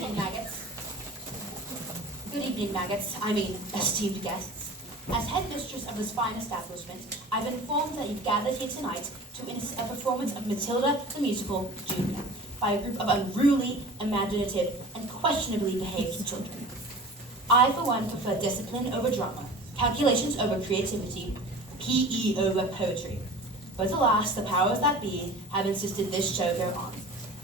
evening, maggots. Good evening, maggots. I mean, esteemed guests. As headmistress of this fine establishment, I've been informed that you've gathered here tonight to witness a performance of Matilda the Musical, Junior, by a group of unruly, imaginative, and questionably behaved children. I, for one, prefer discipline over drama, calculations over creativity, PE over poetry. But alas, the powers that be have insisted this show go on.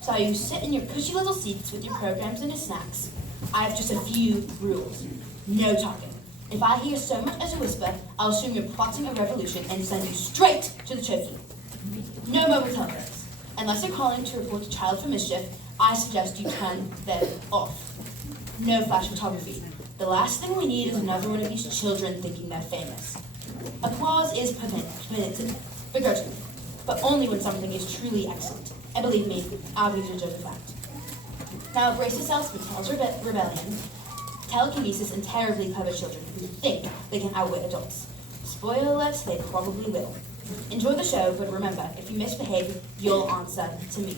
So you sit in your cushy little seats with your programs and your snacks. I have just a few rules. No talking. If I hear so much as a whisper, I'll assume you're plotting a revolution and send you straight to the chokehold. No mobile telephones. Unless you're calling to report a child for mischief, I suggest you turn them off. No flash photography. The last thing we need is another one of these children thinking they're famous. Applause is permitted, begrudgingly, but only when something is truly excellent. And believe me, our views are just a fact. Now brace yourselves for Tales Rebellion, telekinesis, and terribly clever children who think they can outwit adults. Spoiler alert, they probably will. Enjoy the show, but remember, if you misbehave, you'll answer to me.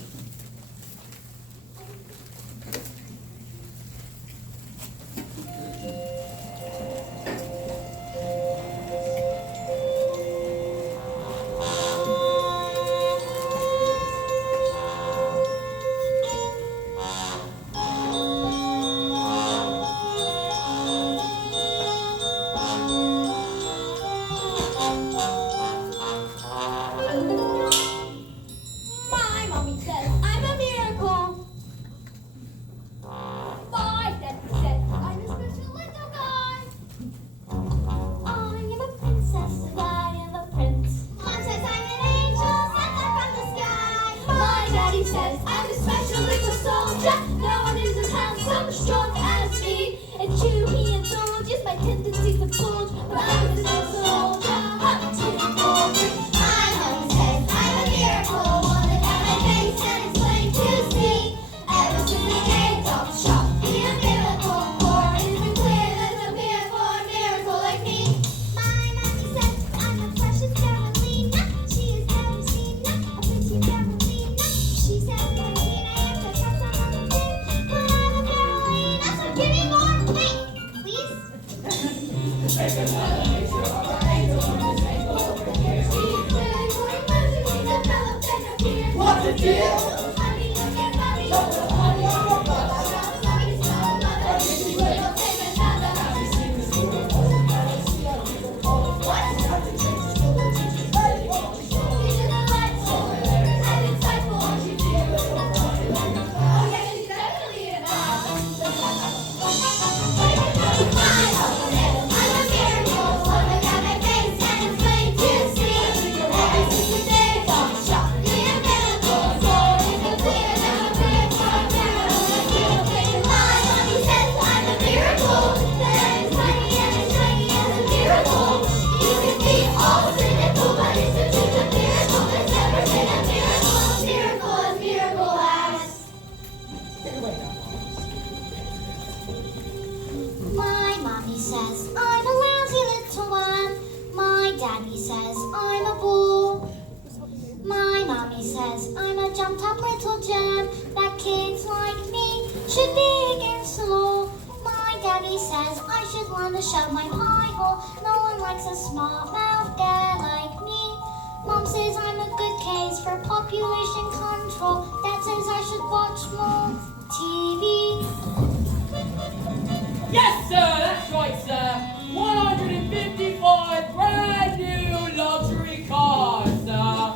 Yes, sir, that's right, sir. 155 brand new luxury cars, sir.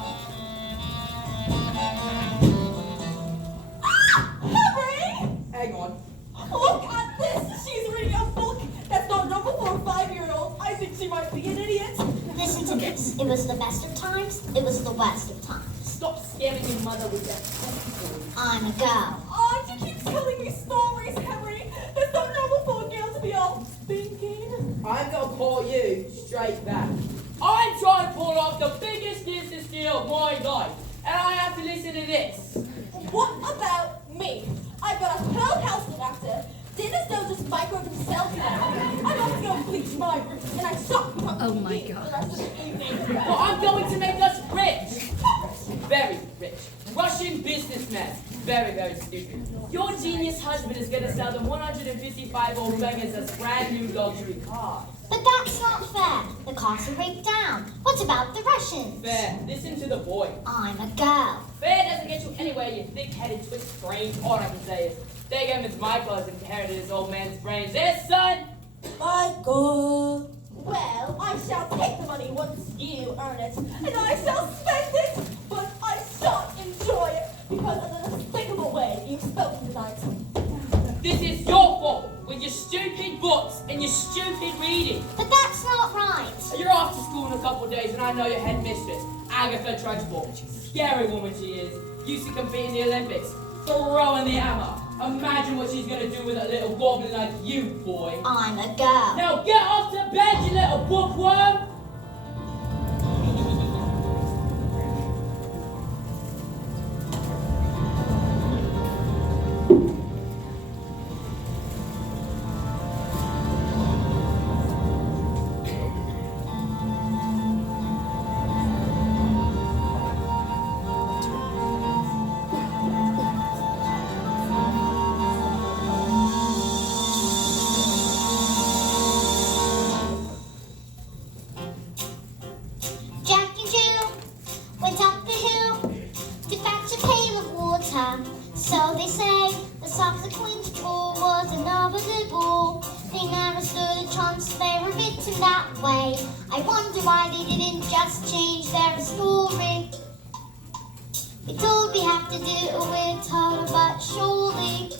Henry! Hang on. Look at this! She's reading a book that's not normal for a 5-year-old. I think she might be an idiot. Listen to this. It was the best of times. It was the worst of times. Stop scaring your mother with that. I'm a girl. Auntie keeps telling me stories, Henry. It's not normal for a girl to be all thinking. I'm gonna call you straight back. I'm trying to pull off the biggest business deal of my life, and I have to listen to this. What about me? I've got a whole house to look after. Dentists don't just microbe themselves now. I'm off to go bleach my roots, and I stop. Oh my the God. rest of the evening. Well, I'm going to make us rich. Very rich. Russian businessmen. very, very stupid. Your genius husband is going to sell them 155 old beggars as brand new luxury cars. But that's not fair. The cars are rigged down. What about the Russians? Fair. Listen to the boy. I'm a girl. Fair doesn't get you anywhere, you thick-headed twitch brain. All I can say is, Big M is Michael has inherited his old man's brains. There, son! Michael. Well, I shall take the money once you earn it, and I shall spend it, but I shan't enjoy it because of the despicable way you've spoken tonight. This is your fault with your stupid books and your stupid reading. But that's not right. You're off to school in a couple of days, and I know your headmistress, Agatha Trudgebull. Scary woman she is. Used to compete in the Olympics. Throwing the hammer. Imagine what she's going to do with a little goblin like you, boy. I'm a girl. Now get off to bed, you little bookworm! Jack and Jill went up the hill to fetch a pail of water. So they say the subsequent tour was inevitable. They never stood a chance, they were written that way. I wonder why they didn't just change their story. They told we have to do it with her, but surely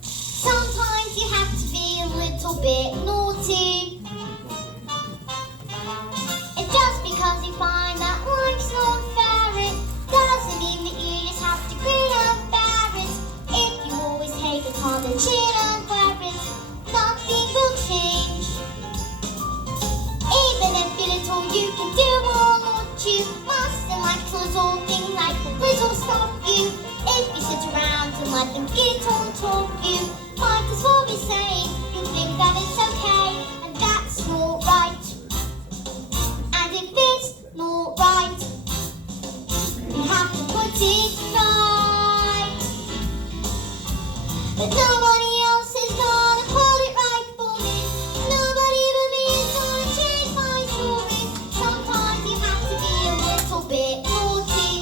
sometimes you have to be a little bit naughty. And just because you find that life's not fair, it doesn't mean that you just have to grin and bear it. If you always take it on the chin and wear it, nothing will change. Even if you're little, you can do all what you must, and like a little thing like the will stop you. If you sit around and let them get on top of you, might as well be saying you think that it's okay, and that's not right. And if it's not right, you have to put it right. But nobody else is gonna put it right for me. Nobody but me is gonna change my story. Sometimes you have to be a little bit naughty.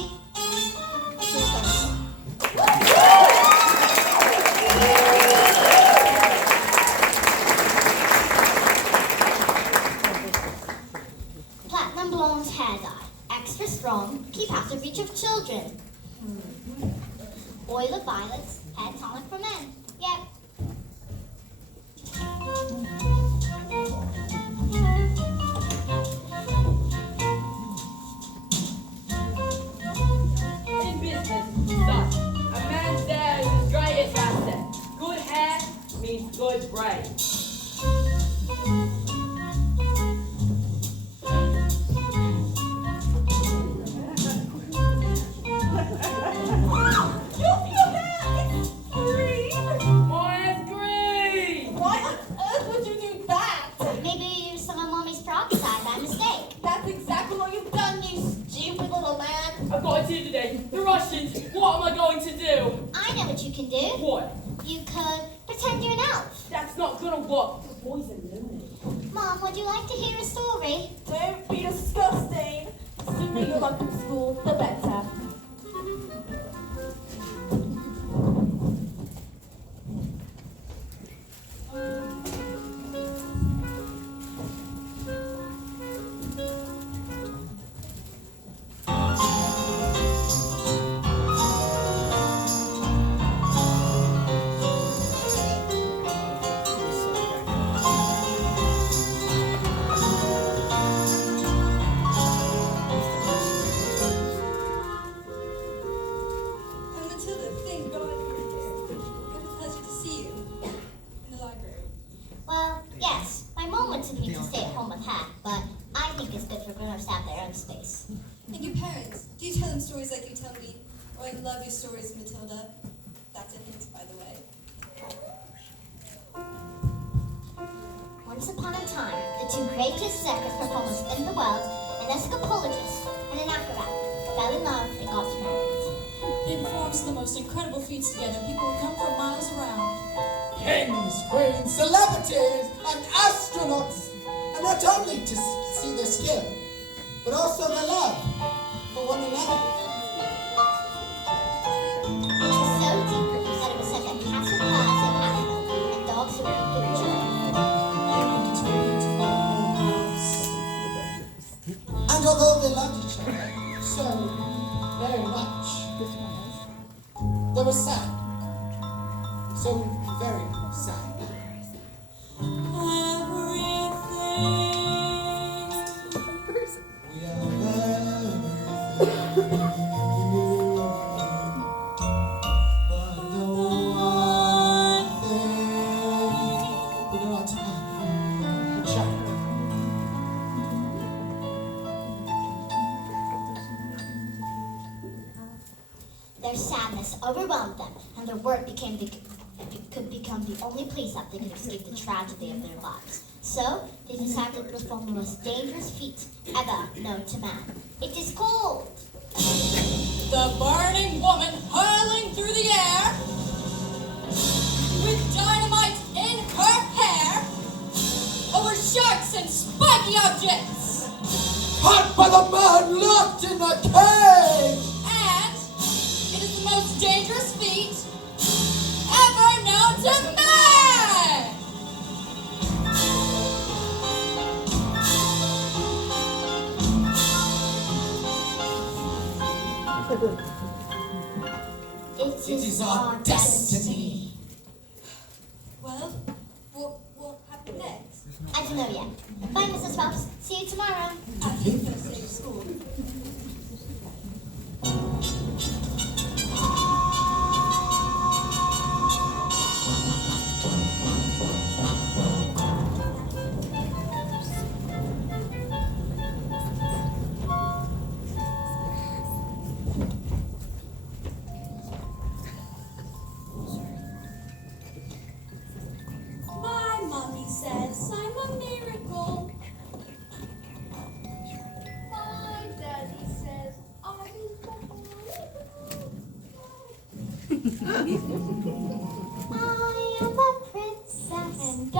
Platinum blonde hair dye. Extra strong. Keep out of reach of children. Oil of violets. Hair tonic for men. Yep. In business, son, a man's hair is his greatest asset. Good hair means good brain. Your hair is green. My hair's green! Why on earth would you do that? Maybe you used some of Mommy's peroxide by mistake. That's exactly what you've done, you stupid little man. I've got a team today. The Russians, what am I going to do? I know what you can do. What? You could pretend you're an elf. That's not gonna work. The boys are lonely. Mom, would you like to hear a story? Don't be disgusting. The sooner you're locked in school, the better. Oh, Matilda, thank God you're here. What a pleasure to see you in the library. Well, yes. My mom wanted me to stay at home with her, but I think it's good for grown-ups to have their own space. And your parents, do you tell them stories like you tell me? Oh, I love your stories, Matilda. That's a hint, by the way. Once upon a time, the two greatest circus performers in the world, an escapologist and an acrobat, fell in love and got married. They perform some of the most incredible feats together. People will come from miles around. Kings, queens, celebrities, and astronauts. And not only to see their skill, but also their love for one another. It was so deep that it was like a castle palace in Africa, and dogs would weep with joy. And although they loved each other so very much, they were sad. So very sad. We are everything. But the one thing we do not have, a child. Their sadness overwhelmed them, and their work could become the only place that they could escape the tragedy of their lives. So, they decided to perform the most dangerous feat ever known to man. It is called The burning woman hurling through the air with dynamite in her hair over sharks and spiky objects. Caught by the man locked in a cage! And it is the most dangerous feat ever known to man. It is our destiny. Well, what happened next? I don't know yet. Bye, Mrs. Phelps. See you tomorrow. At the first day of school. My mommy says I'm a miracle. My daddy says I was born. I am a princess. And I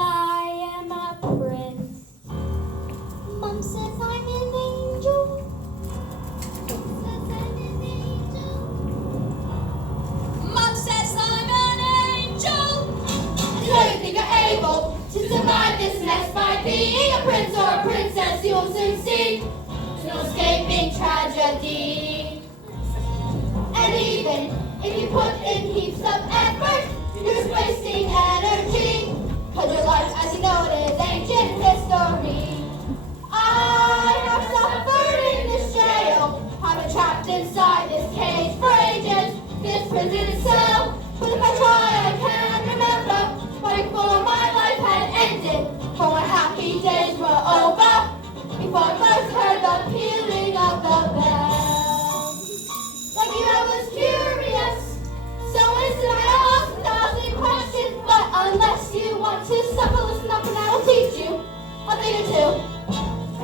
am a prince. Mom says I'm an angel. Says I'm an angel. Mom says I'm an angel. And so you think you're able to survive this mess by being a prince or a princess? You'll soon see no escaping tragedy. And even if you put in heaps of effort, you're just wasting energy. 'Cause your life, as you know, it is ancient history. I have suffered in this jail. I've been trapped inside this cage for ages. This prison is so, but if I try, I can't remember. But before my life had ended, for my happy days were over. Before I first heard the pealing of the bell. Like you, I was curious. So instant I asked 1,000 questions. But unless you want to suffer, listen up and I will teach you a thing or two.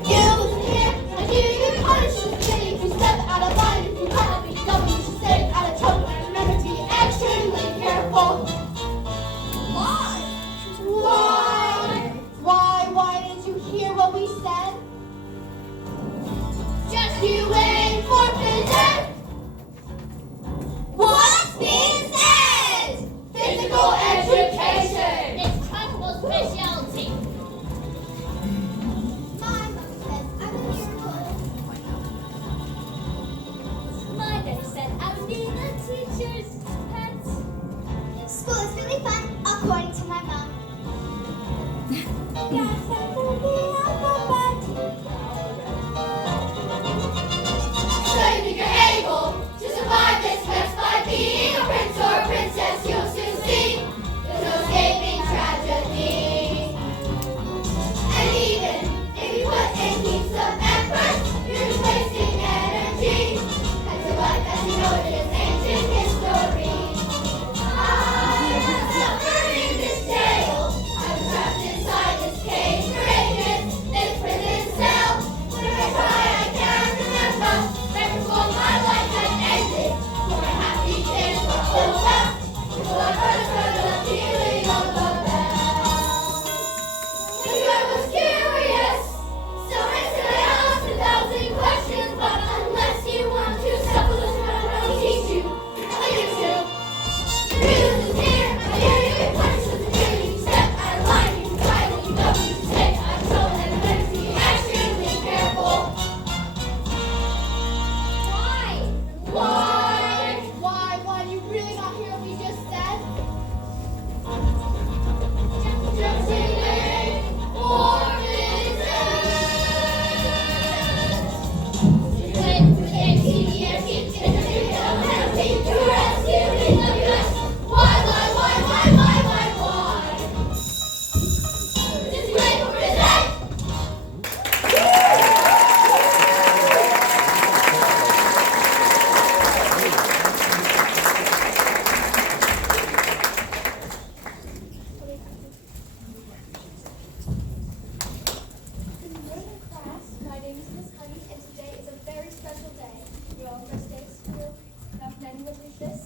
You listen here, and you punish the city. If you step out of line, if you cannot be dumb, you should stay out of trouble and remember to be leave this?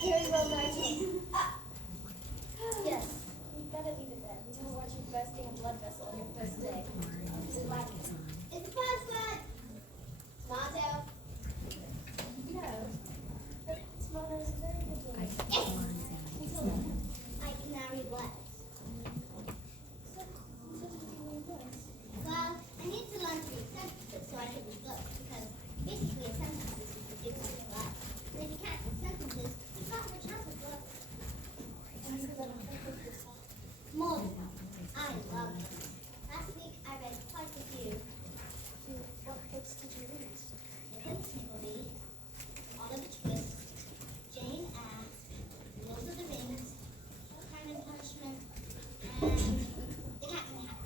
Very well, Nigel. Yes, you'd better leave it then. We don't want you bursting a blood vessel on your first day. Is it like it? It's the password. Tomato. No. But tomato is a very good word. Yes. Matilda. I can now read letters. So, what did you read words? Well, I need to learn to read sentences so I can read books because basically a sentence is just a different word. And if you can't read sentences, you've got no chance with books. Have you read a whole book yourself? More than that. I love it. Last week I read quite a few. What books did you read? Nicholas Nickleby, Oliver Twist, Jane Eyre, Lord of the Rings, Crime and Punishment, and The Cat in the Hat.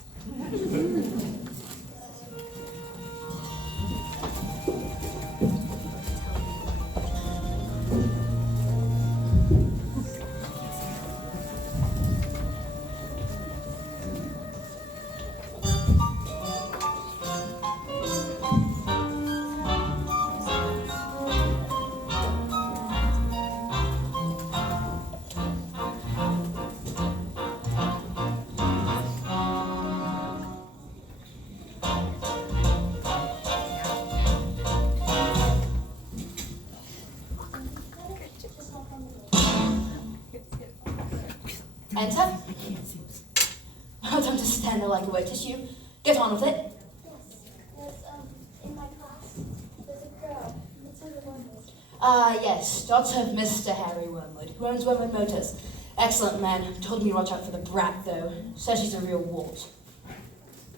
Enter. Oh, don't just stand there like a waitress, you. Get on with it. Yes. There's, in my class, there's a girl, Matilda Wormwood. Ah, yes, daughter of Mr. Harry Wormwood, who owns Wormwood Motors. Excellent man. Told me to watch out for the brat, though. Says she's a real wart.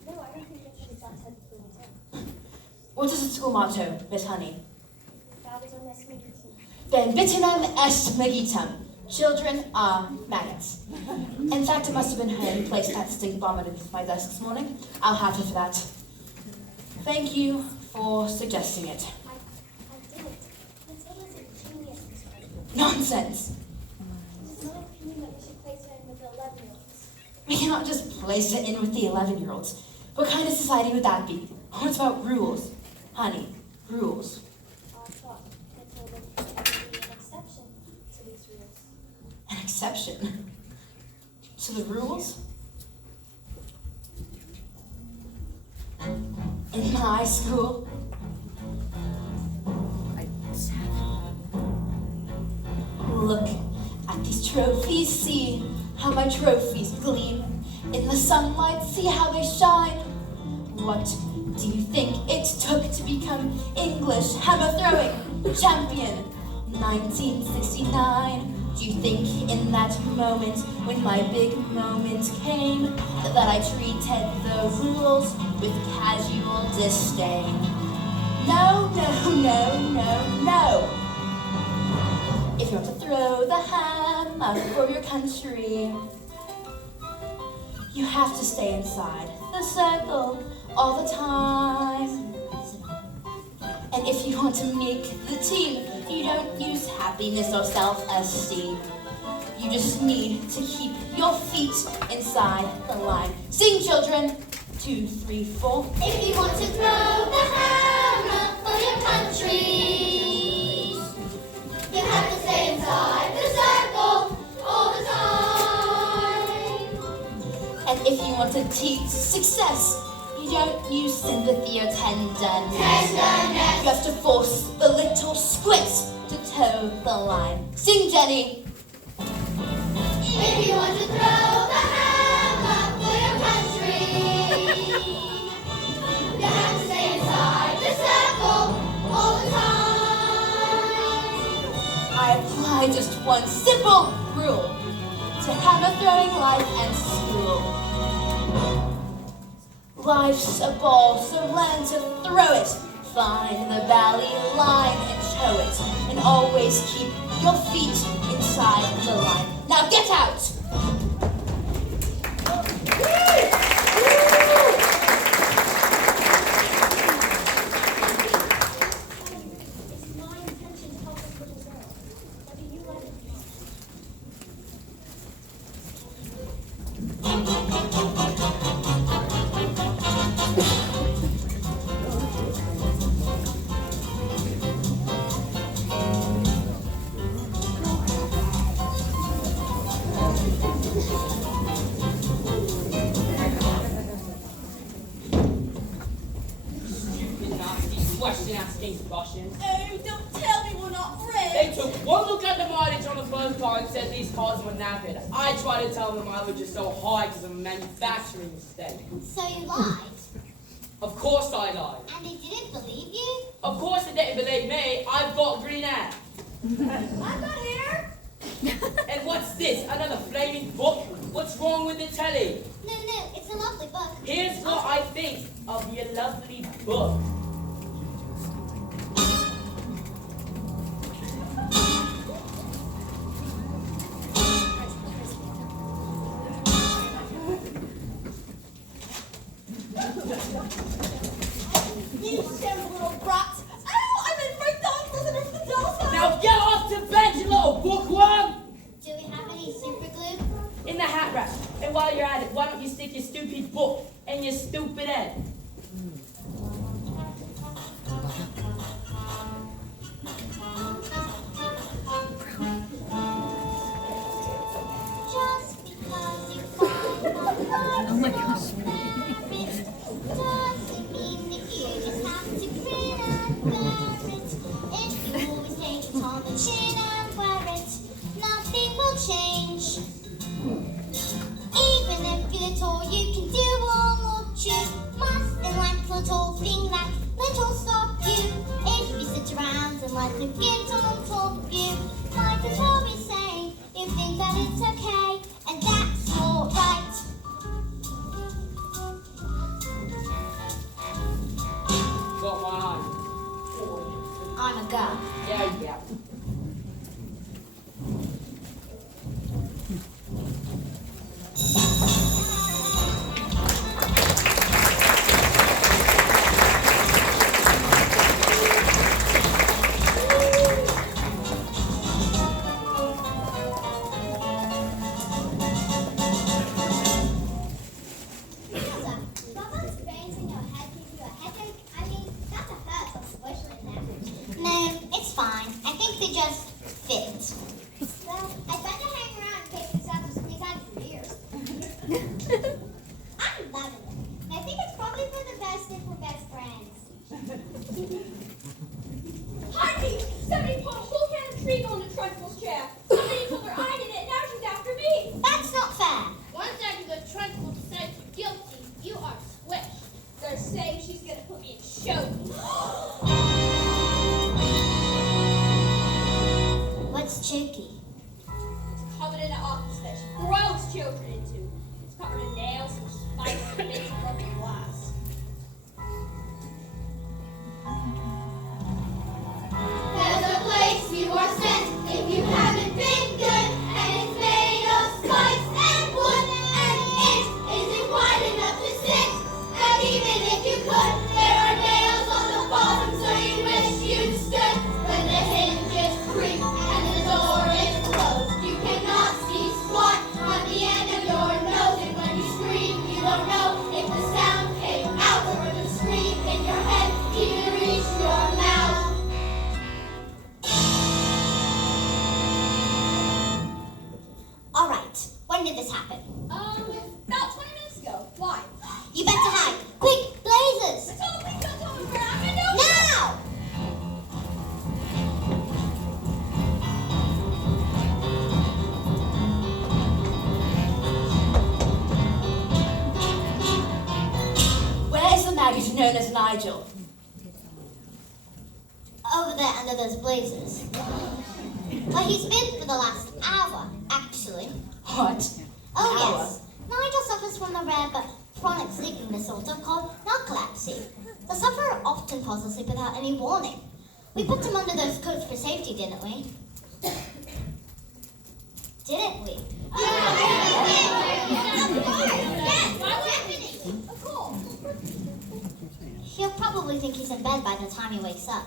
No, I don't think it's any bad head for Matilda. What is the school motto, Miss Honey? Babitum est meditum. Benvitinum est magitum. Children are maggots. In fact, it must have been her who placed that stink bomb underneath my desk this morning. I'll have her for that. Thank you for suggesting it. I didn't. Matilda's a genius, Miss Wormwood. Nonsense. It's my opinion that we should place her in with the 11-year-olds. We cannot just place her in with the 11-year-olds. What kind of society would that be? What about rules? Honey, rules. I thought Matilda would be an exception to these rules. An exception to the rules? In my school? Look at these trophies, see how my trophies gleam. In the sunlight, see how they shine. What do you think it took to become English hammer throwing champion? 1969. Do you think in that moment, when my big moment came, that I treated the rules with casual disdain? No, no, no, no, no. If you want to throw the hammer for your country, you have to stay inside the circle all the time. And if you want to make the team, you don't use happiness or self-esteem. You just need to keep your feet inside the line. Sing, children. 2, 3, 4. If you want to throw the hammer for your country, you have to stay inside the circle all the time. And if you want to teach success, you don't use sympathy or tenderness. You have to force the little squid to toe the line. Sing, Jenny. If you want to throw the hammer for your country, you have to stay inside the circle all the time. I apply just one simple rule to hammer throwing life and school. Life's a ball, so learn to throw it. Find the valley line and show it. And always keep your feet inside the line. Now get out! It's my intention to help this little girl. Whether you let it be. repercussions. Oh, don't tell me we're not friends. They took one look at the mileage on the first car and said these cars were knackered. I tried to tell them the mileage is so high because of a manufacturing mistake. So you lied? Of course I lied. And they didn't believe you? Of course they didn't believe me. I've got green hair. I've got hair. And what's this? Another flaming book? What's wrong with the telly? No, it's a lovely book. Here's what I think of your lovely book. You sham little brat. Oh, I'm in McDonald's and it's the doll's house. Now get off to bed, you little bookworm! Do we have any super glue? In the hat rack. And while you're at it, why don't you stick your stupid book in your stupid head? Just because you find my life doesn't mean that you just have to grin and bear it. If you always take it on the chin and wear it, nothing will change. Even if you're little, you can do all or choose. Mustn't like little thing that little stop you. If you sit around and let them get on top of you, might as well be saying you think that it's okay, and that's alright. Got my eye. I'm a girl. Yeah. Someone's banging your head gives you a headache. I mean, that's a hurt, especially now. No, it's fine. I think they just fit. Well, I'd better hang around in case this happens to squeeze out your ears. I'm loving it. I think it's probably for the best if we're best friends. Harvey, somebody put a whole can of treacle in the Trunchbull's chair. Somebody told her I did it, and now she's after me. That's not fair. Once after the Trunchbull decides you're guilty, you are squished. They're saying she's gonna put me in show. What's Chokey? It's covered in an office that she grows children into. It's covered in nails and spikes and bits of broken glass. There's a place you are sent if you haven't been good, and it's made of spikes and wood, and it isn't wide enough to sit. And even if you could, there are nails on the bottom, so you wish you'd stood. When the hinges creak and the door is closed, you cannot see squat on the end of your nose, and when you scream, you don't know if the sound came out or the scream in your head even reached your mouth. All right, when did this happen? About 20 minutes ago. Why? You better hide. Quick, blazers! Matilda, please don't tell me where I'm gonna know. Now! Where's the maggot known as Nigel? Over there under those blazers. Well, he's been for the last hour, actually. What? Oh, Hour? yes. Nigel suffers from a rare but chronic sleeping disorder called narcolepsy. The sufferer often falls asleep without any warning. We put him under those coats for safety, didn't we? Didn't we? Of course. He'll probably think he's in bed by the time he wakes up.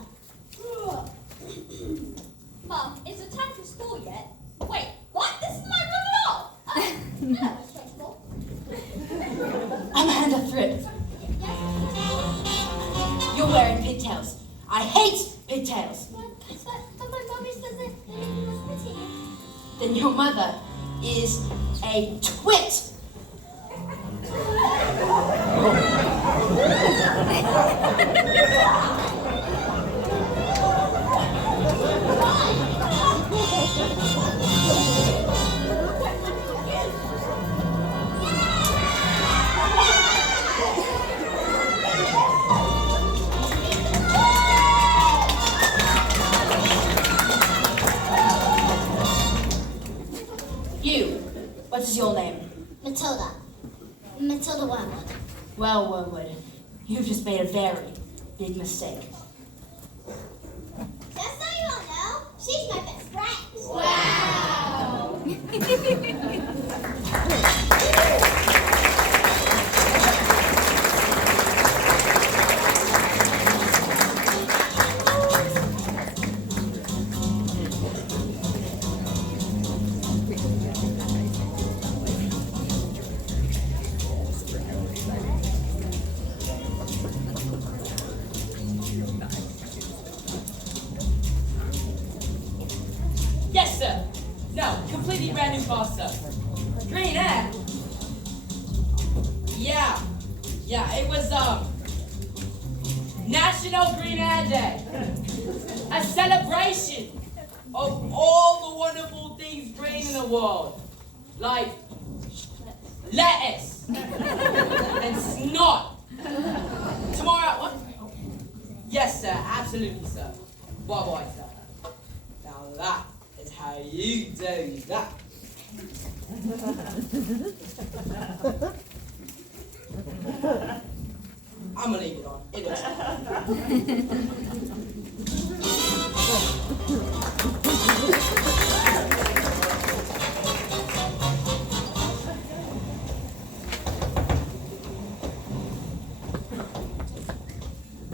Mom, is it time for school yet? Wait, what? This is my room at all. Hello, Miss Trunchbull. Amanda Fripp, you're wearing pigtails. I hate pigtails. But my mommy says that they make me look pretty. Then your mother is a twit. What is your name? Matilda. Matilda Wormwood. Well, Wormwood, you've just made a very big mistake. Just so you all know, she's my best friend. Wow! Yes, sir. No, completely brand new car, sir. Green hair. Yeah. Yeah, it was, National Green Hair Day. A celebration of all the wonderful things green in the world. Like lettuce and snot. Tomorrow, what? Yes, sir, absolutely, sir. Bye-bye, sir. Now that is how you do that. I'm gonna leave it on. It looks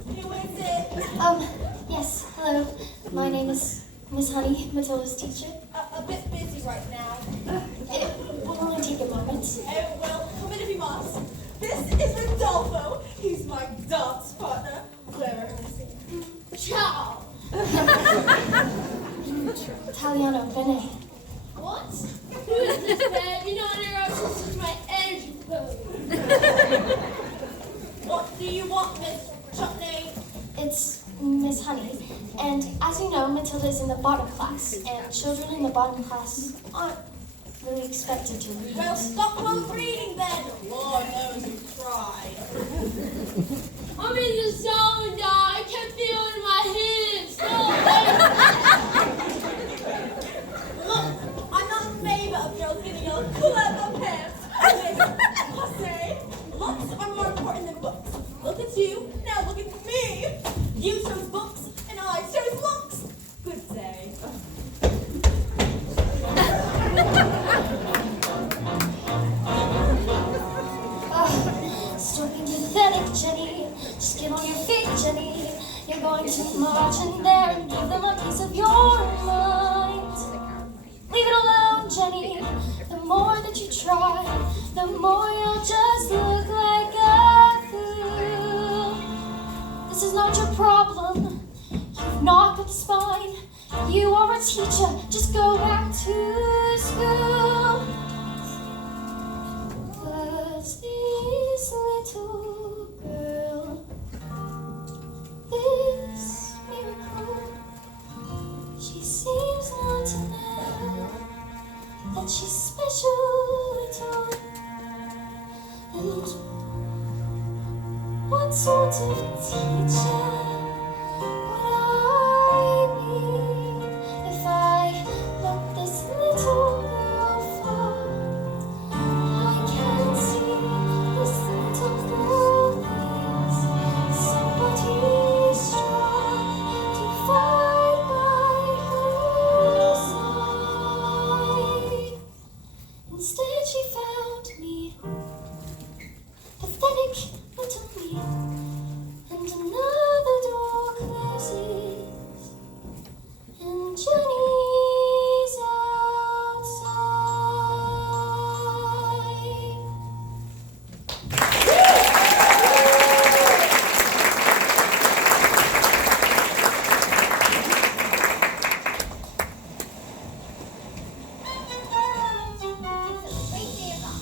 Who is it? Yes, hello. My name is Miss Honey, Matilda's teacher. A bit busy right now. It will only take a moment. Oh, well, come in if you must. This is Rodolfo. He's my dance partner. Where is he? Ciao! Italiano, bene. What? Who is this, babe? You don't interrupt. This is my energy pose. What do you want, Miss Chutney? It's Miss Honey. And as you know, Matilda is in the bottom class, and children in the bottom class aren't really expected to read. Well, stop one reading then. Lord knows you tried. I'm in the zone, dog. I kept feeling my hips. Look, I'm not in favor of girls getting all clever pants. Listen, I say, looks are more important than books. Look at you, now look at me. You chose books, and I chose looks. Good day. Stop being pathetic, Jenny. Just get on your feet, Jenny. You're going to march in there and give them a piece of your mind. Leave it alone, Jenny. The more that you try, the more you'll just look like a fool. This is not your problem. You've not got the spine. You are a teacher. Just go back to school. Was this little girl this miracle? She seems not to know that she's special at all. And what sort of teacher would I be if I let this little girl fall? I can't see this little girl needs somebody strong to fight by her side. Instead, she found me, pathetic little me, and another door closes, and Jenny's outside. Great day of all.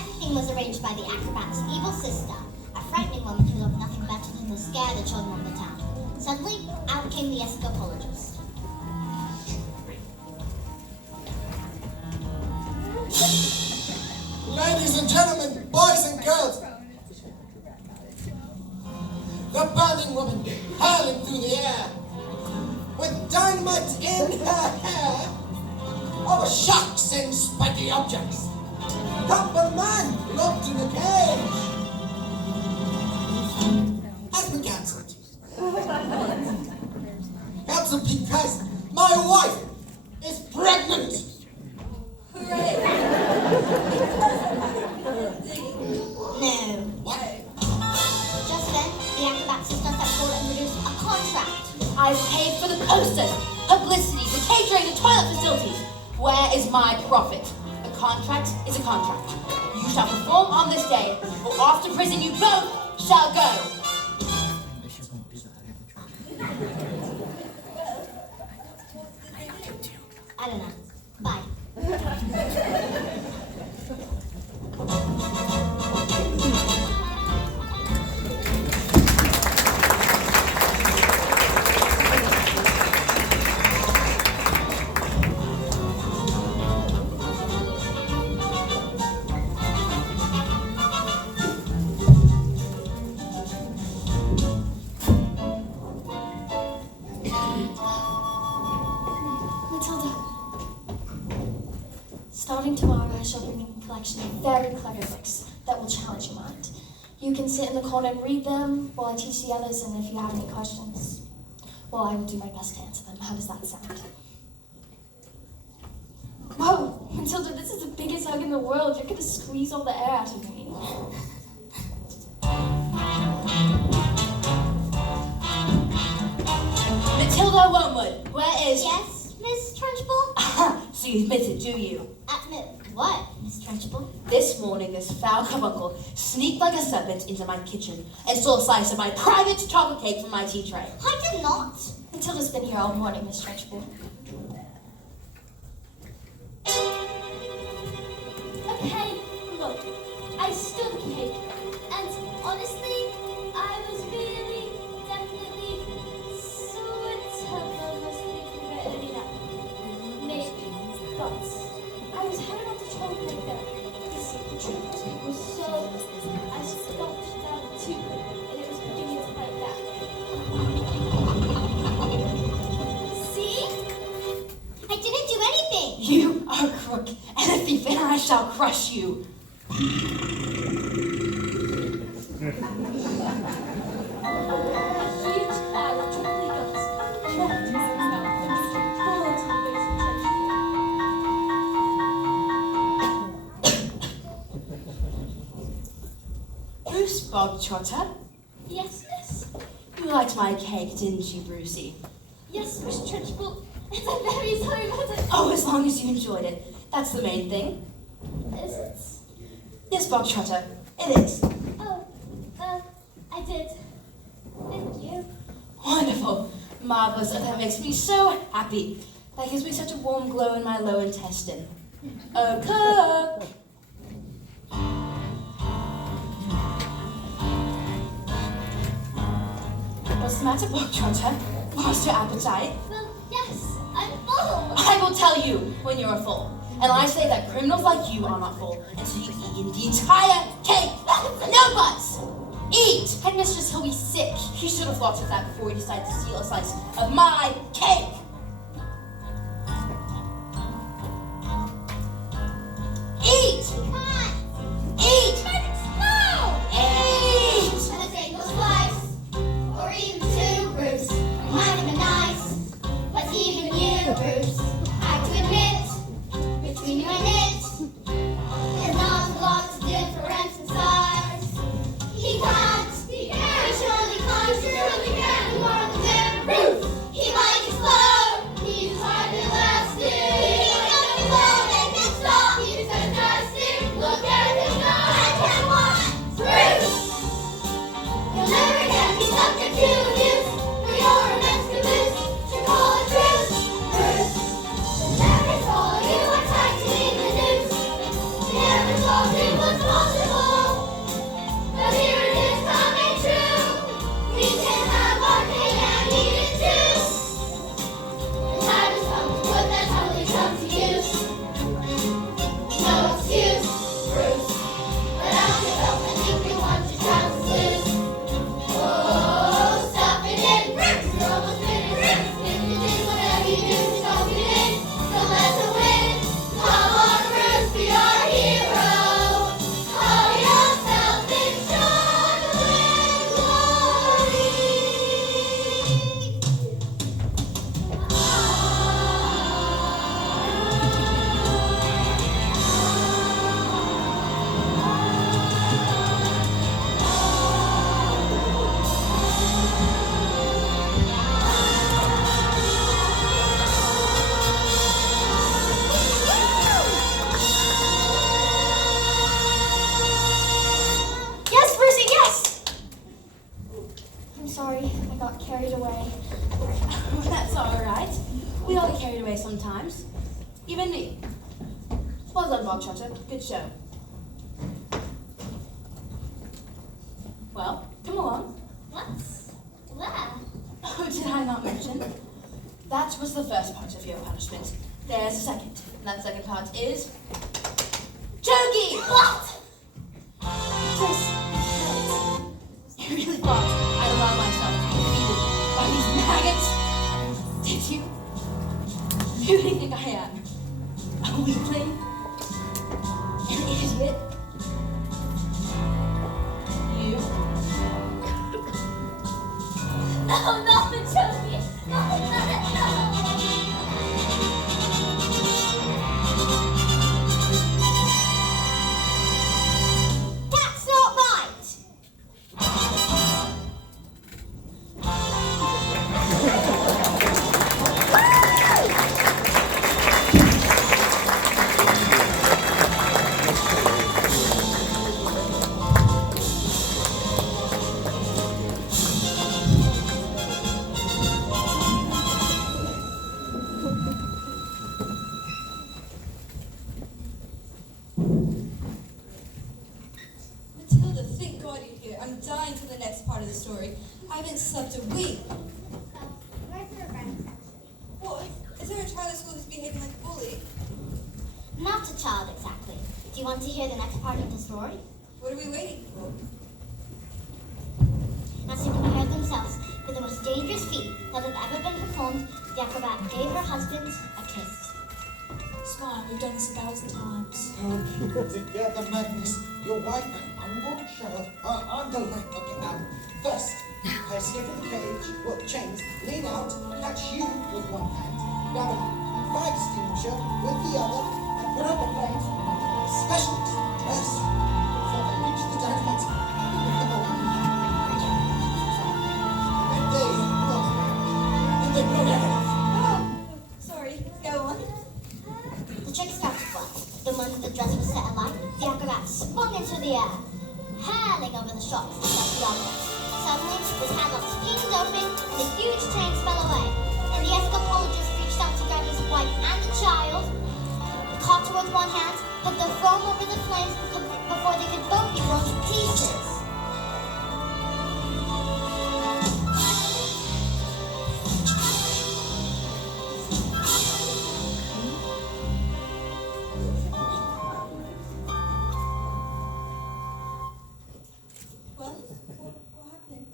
Everything was arranged by the acrobat's evil sister, a frightening woman who loved nothing better than to scare the children of the town. Suddenly, out came the escapologist. Ladies and gentlemen, boys and girls, the burning woman hurling through the air with dynamite in her hair over sharks and spiky objects. copper man locked in a cage has been cancelled. Cancelled because my wife is pregnant. Hooray! No. What? Just then, the acrobat sister stepped forward and produced a contract. I've paid for the posters, publicity, the catering, the toilet facilities. Where is my profit? A contract is a contract. You shall perform on this day, or off to prison you both shall go. I don't know. Bye. Matilda, starting tomorrow, I shall bring in a collection of very clever books that will challenge your mind. You can sit in the corner and read them while I teach the others, and if you have any questions, well, I will do my best to answer them. How does that sound? Whoa, Matilda, this is the biggest hug in the world. You're going to squeeze all the air out of me. Matilda Wormwood, where is... Yes, Miss Trunchbull? So you admit it, do you? What, Miss Trunchbull? This morning, this foul carbuncle sneaked like a serpent into my kitchen and stole a slice of my private chocolate cake from my tea tray. I did not. Matilda's been here all morning, Miss Trunchbull. Okay, look, I stole the cake, and honestly, I was really, definitely, sort of almost thinking about earning that. Maybe, but I was hanging on to chocolate there. This truth was so, I stopped down too quick, and it was beginning to bite back. See? I didn't do anything. You are a crook and a thief, and I shall crush you. A huge cloud of chocolate guts dropped into my mouth and was pulled into the face of Bruce Bogtrotter, Yes, miss. you liked my cake, didn't you, Brucey? Yes, Miss Trunchbull. And I'm very sorry about it. Oh, as long as you enjoyed it. That's the main thing. Is it? Yes, Bogtrotter, it is. Oh, I did. Thank you. Wonderful. Marvelous. Oh, that makes me so happy. That gives me such a warm glow in my low intestine. Oh, cook! What's the matter, Bogtrotter? Lost your appetite? Well, yes, I'm full. I will tell you when you're full. And I say that criminals like you are not full until you've eaten the entire cake. No buts! Eat! Headmistress, he'll be sick. He should have thought of that before he decided to steal a slice of my cake. Eat! Eat! No! Eat! And a single slice, or even two, Bruce. Might have been nice, but even you, Bruce, I have to admit, between you and it, there's not a lot of difference in size. He can't, he surely can't, more than him, Bruce. He might explode. way sometimes. Even me. Well done, Bob Trotter. Good show. Well, come along. What's where? Oh, did I not mention? That was the first part of your punishment. There's a second. And that second part is... Choking! What? Chris, you really thought I'd allow myself to be defeated by these maggots? Did you? Who do you think I am? A weakling? An idiot? You? No, not the Joey. No. That's not right. Matilda, thank God you're here. I'm dying for the next part of the story. I haven't slept a week. What? Is there a child at school who's behaving like a bully? Not a child exactly. Do you want to hear the next part of the story? What are we waiting for? As they prepared themselves for the most dangerous feat that had ever been performed, the acrobat gave her husband a kiss. Smile, we've done this 1,000 times. Together, Magnus, your wife and unborn child are on the line. Okay, now, first, I escape from the cage, well, chains, lean out, catch you with one hand, grab a fire extinguisher with the other, and put out the flames, special dress, before they reach the dynamite. And they blow everything. Oh, sorry. Go on. The trick started well. The moment the dress was set alight, the acrobat swung into the air, hurling over the shops and left the audience. Suddenly, his padlock swings open and the huge chains fell away. And the escapologist reached out to grab his wife and the child, caught her with one hand, put the foam over the flames before they could both be blown to pieces. Well, what happened?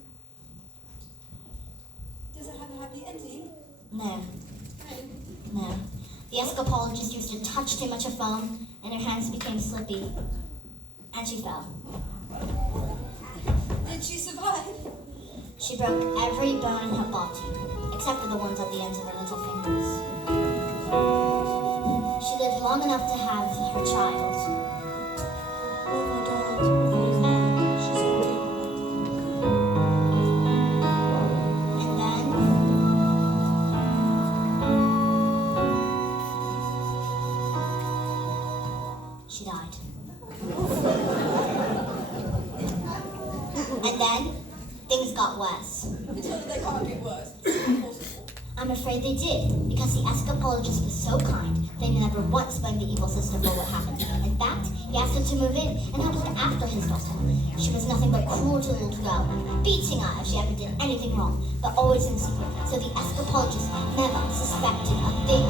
Does it have a happy ending? No. No. The escapologist used a touch too much of foam, and her hands became slippy, and she fell. Did she survive? She broke every bone in her body, except for the ones at the ends of her little fingers. She lived long enough to have her child. Oh my God. She's already. And then she died. And then things got worse. Matilda, they can't get worse. It's impossible. I'm afraid they did, because the escapologist was so kind, they never once blamed the evil sister for what happened. In fact, he asked her to move in and help look after his daughter. She was nothing but cruel to the little girl, beating her if she ever did anything wrong, but always in secret, so the escapologist never suspected a thing.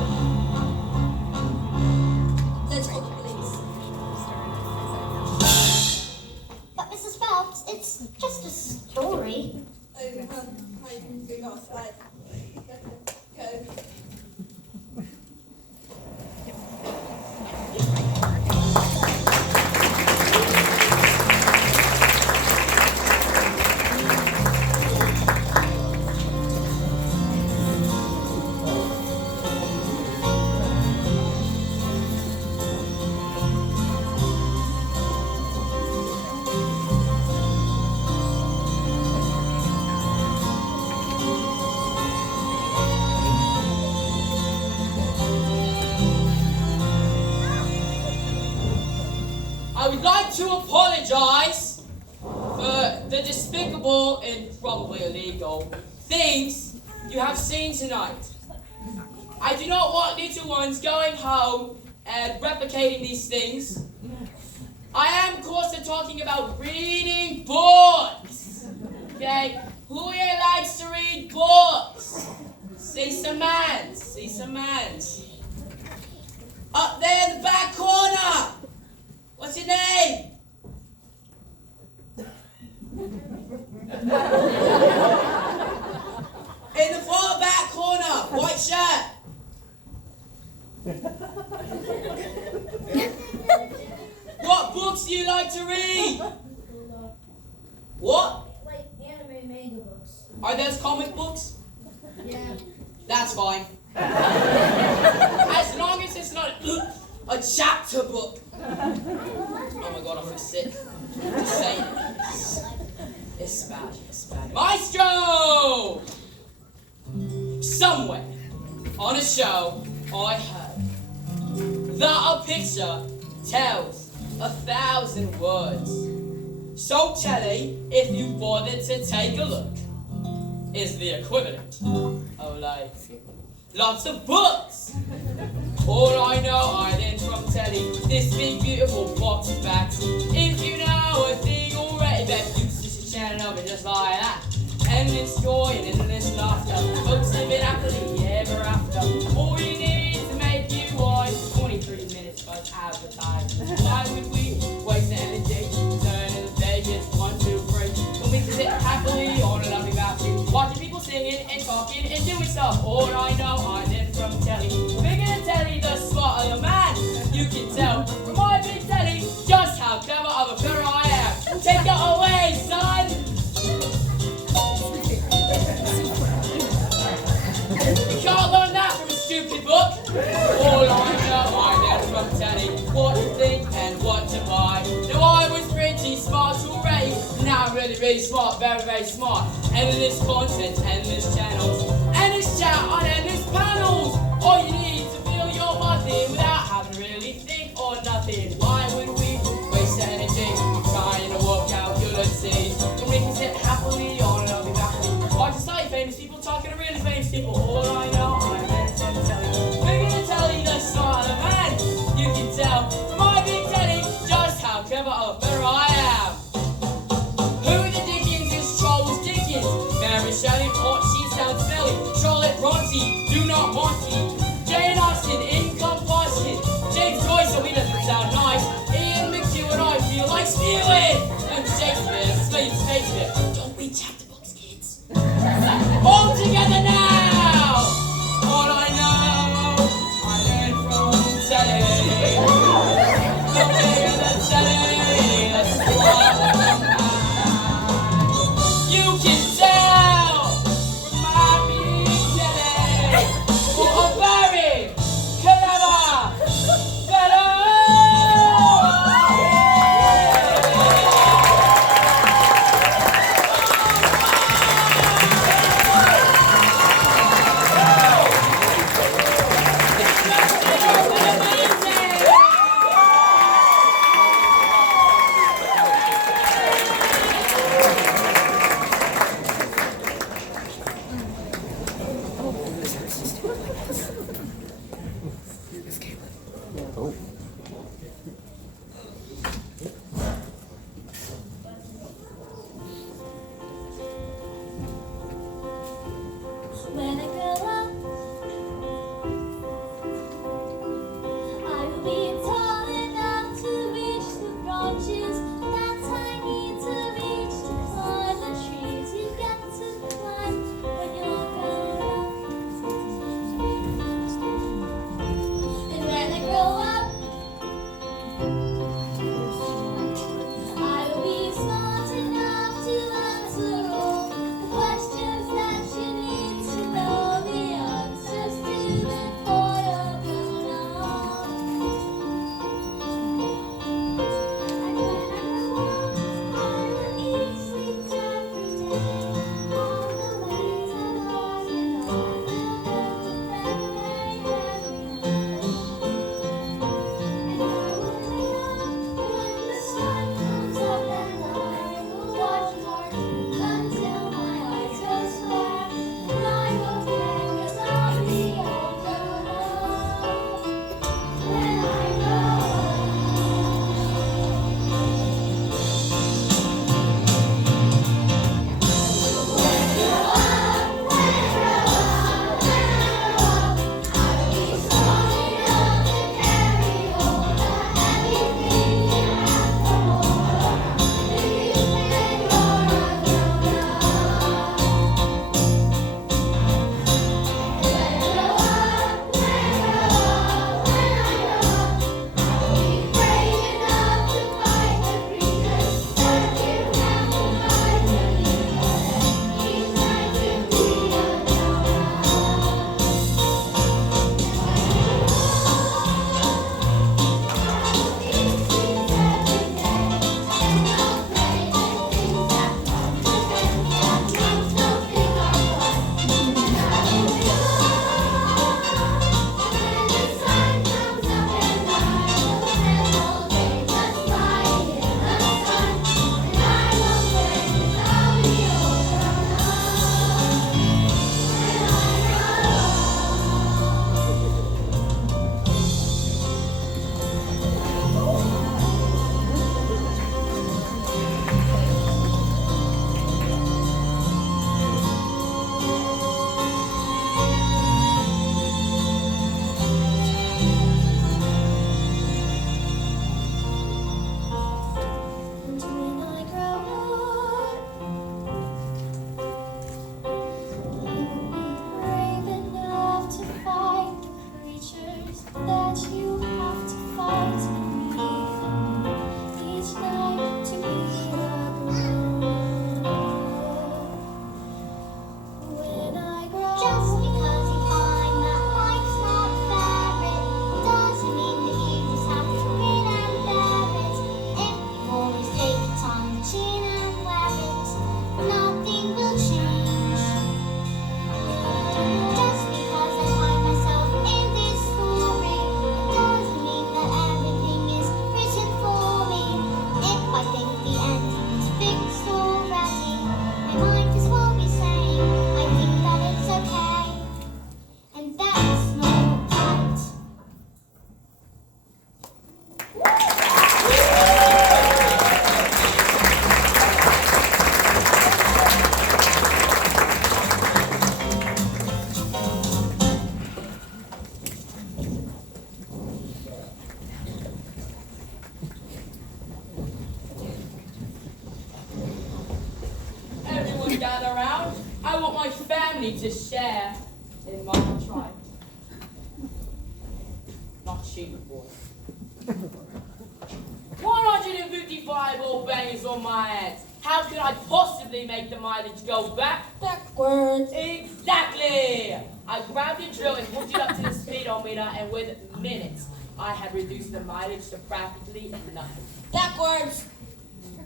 Let's call the police. But Mrs. Phelps, it's just a story. Oh, I forgot. Go. I would like to apologize for the despicable and probably illegal things you have seen tonight. I do not want little ones going home and replicating these things. I am, of course, talking about reading books. Okay? Who here likes to read books? See some hands. See some hands. Up there in the back corner. What's your name? In the far back corner, white shirt. What books do you like to read? What? Like anime manga books. Are those comic books? Yeah. That's fine. As long as it's not a chapter book. Oh my god, I feel sick. Just saying. It's bad. It's bad. Maestro! Somewhere on a show, I heard that a picture tells 1,000 words. So Telly, if you bothered to take a look, is the equivalent of like lots of books. All I know, I learned from Telly, this big beautiful box of facts. If you know a thing already, best use this channel of it just like that. Endless joy and endless laughter, folks living happily ever after. All you need to make you wise, 23 minutes of advertising. Why would we waste the energy, turning the Vegas 1, 2, 3, when we can sit happily on a lovely balcony, watching people singing and talking and doing stuff. All I know, I learned from Telly. Bigger than Telly, the smarter the man. You can tell from my big Telly just how clever of a fella I am. Take it away, son. You can't learn that from a stupid book. All I know, I learned from Telly what to think and what to buy. Now I was pretty smart already. Now I'm really, really smart, very, very smart. Endless content, endless channels, endless chat on endless panels. All you need to feel your muffin without having to really think or nothing. Why would we waste energy trying to work out good seeds when we can sit happily on a lovely balcony? Watch the slightly famous people talking to really famous people. All I know, I learned from Telly. Bigger than Telly, the smarter the man. You can tell from my big Telly just how clever of a fella I am. Who the Dickens is Charles Dickens? Mary Shelley, or she sounds silly. that you have to fight me each night to be when I grow. Just because you find that life's not fair, it doesn't mean that you just have to grin and bear it. If you always take your time to chin and wear it, nothing will change. Just because I find myself in this story, it doesn't mean that everything is written for me. If I think the ending is fixed already, my mind is what we saying. I think that it's okay, and that's not right. Everyone gather around. I want my family to share in my triumph. Not cheap, boy. 155 old bangers on my head. How could I possibly make the mileage go Backwards. Exactly! I grabbed a drill and hooked it up to the speedometer, and with minutes, I had reduced the mileage to practically nothing. Backwards.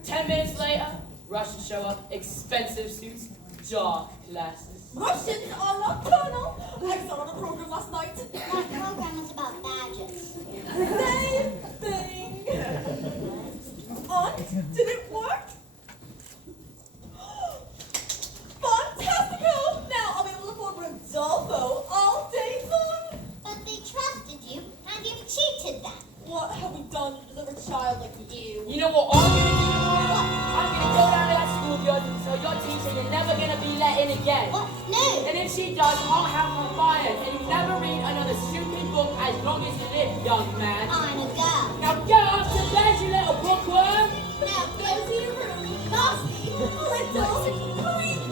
10 minutes later, Russians show up, expensive suits, dark glasses. Russians are not Colonel. I saw the program last night. That program is about badges. Same thing. Aunt, did it work? Fantastico! Now I'll be able to afford Rodolfo all day long. But they trusted you, and you've cheated them. What have we done to deserve a child like you? You know what I'm gonna do tomorrow? I'm gonna go down to that school of yours and tell your teacher you're never gonna be let in again. What? No! And if she does, I'll have her fired. And you never read another stupid book as long as you live, young man. I'm a girl. Now get off to bed, you little bookworm! Now go to your room, nasty little creep.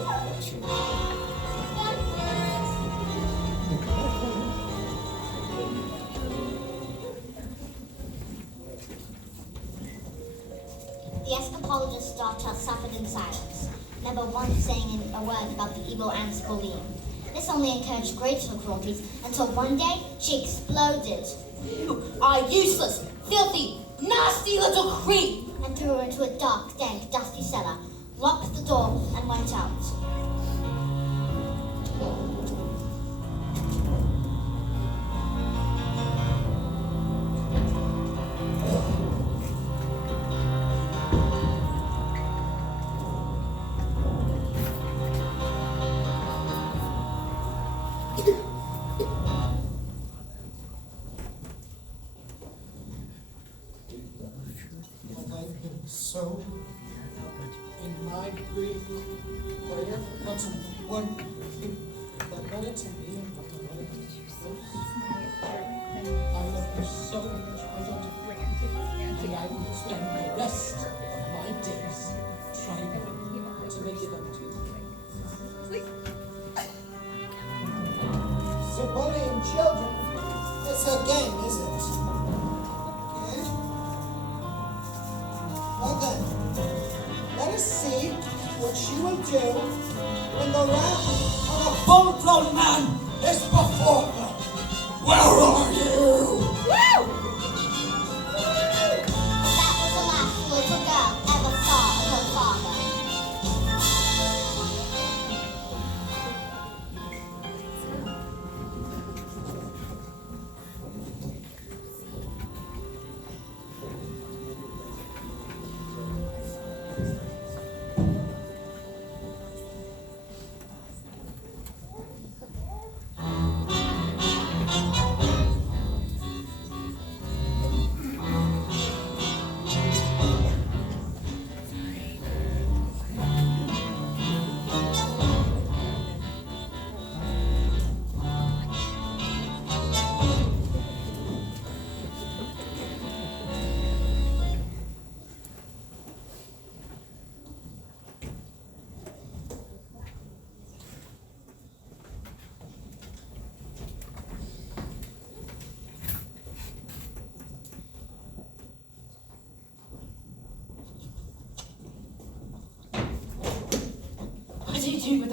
The escapologist's daughter suffered in silence, never once saying a word about the evil aunt's bullying. This only encouraged greater cruelties until one day she exploded. You are useless, filthy, nasty little creep. And threw her into a dark, dank, dusty cellar, locked the door, and went out. I've been so in my grief, prayer for one thing that wanted to be in my life. I love you so much, and I will spend the rest of my days trying to make it up to you. So bullying children, it's a game, is it? Okay? Well then, let us see what she will do when the wrath of a full-grown man is before her. Where are you? That was the last little girl ever saw of her father.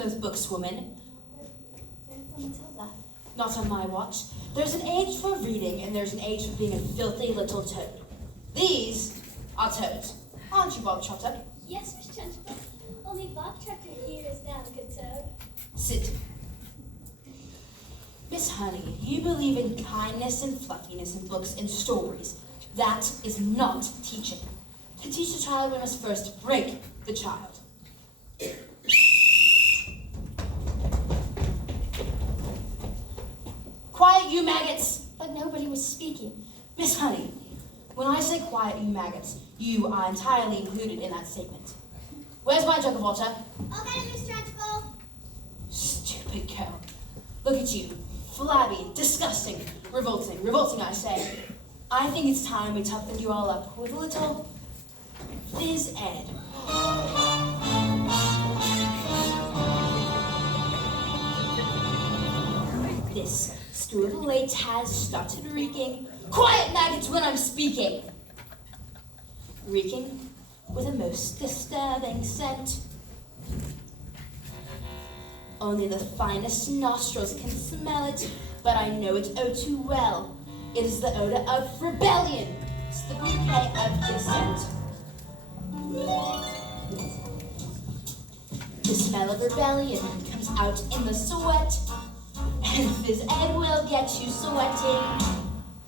those books, woman? They're for Matilda. Not on my watch. There's an age for reading, and there's an age for being a filthy little toad. These are toads. Aren't you, Bob Trotter? Yes, Miss Trunchbull. Only Bob Trotter here is now a good toad. Sit. Miss Honey, you believe in kindness and fluffiness in books and stories. That is not teaching. To teach a child, we must first break the child. Quiet, you maggots! But nobody was speaking. Miss Honey, when I say quiet, you maggots, you are entirely included in that statement. Where's my jug of water? I'll get it, Miss Trunchbull. Stupid girl. Look at you. Flabby, disgusting, revolting. Revolting, I say. I think it's time we toughen you all up with a little phys ed. This school late has started reeking. Quiet, maggots, when I'm speaking! Reeking with a most disturbing scent. Only the finest nostrils can smell it, but I know it oh too well. It is the odor of rebellion. It's the bouquet of dissent. The smell of rebellion comes out in the sweat, and phys ed will get you sweating.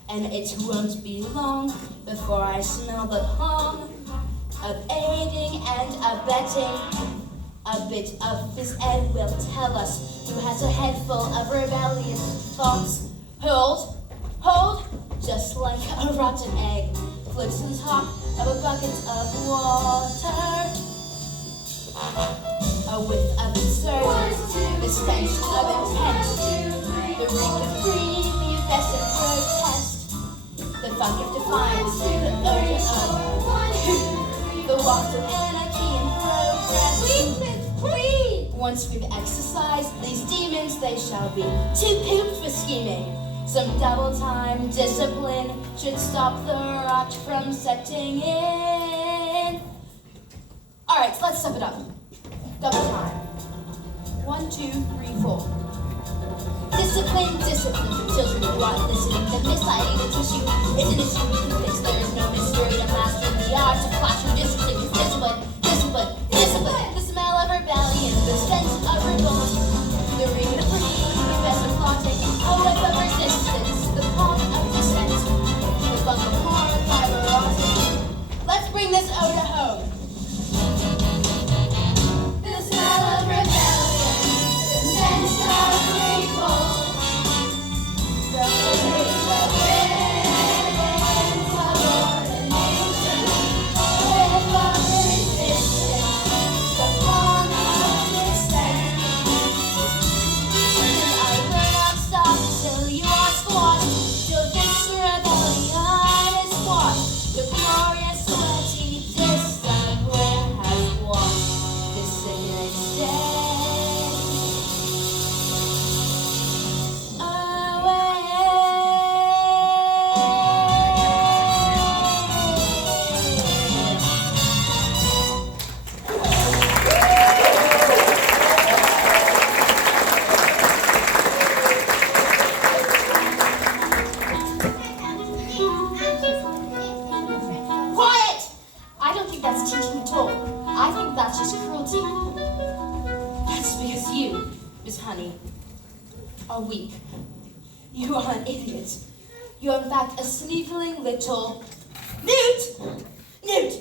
And it won't be long before I smell the palm of aiding and abetting. A bit of phys ed will tell us who has a head full of rebellious thoughts. Hold, just like a rotten egg floats on top of a bucket of water. A whiff of insurgence, the stench of intent, the reek of greed, the effervescent protest, the funk of defiance, the odor of the waft of anarchy and progress. Please! Once we've exercised these demons, they shall be too poop for scheming. Some double-time discipline should stop the rot from setting in. All right, so let's step it up. Double time. 1, 2, 3, 4. Discipline for children who aren't listening. The mislighting the tissue is an issue we can fix. There is no mystery to mastering the art of classroom discipline. Discipline. The smell of rebellion, the stench of revolt, the reek of greed, the best of plotting, a whiff of resistance, the palm of dissent, the bunk of horror, fiber rotting. Let's bring this odor home. The smell of rebellion, the stench of revolt, the reek of winds of ordination, a whiff of resistance, the palm of dissent. And I will not stop till you are squashed, till this rebellion is squashed. The glorious sweaty discipline has washed this ignorant stench Quiet! I don't think that's teaching at all. I think that's just cruelty. That's because you, Miss Honey, are weak. You are an idiot. You are in fact a sneakling little Newt! You!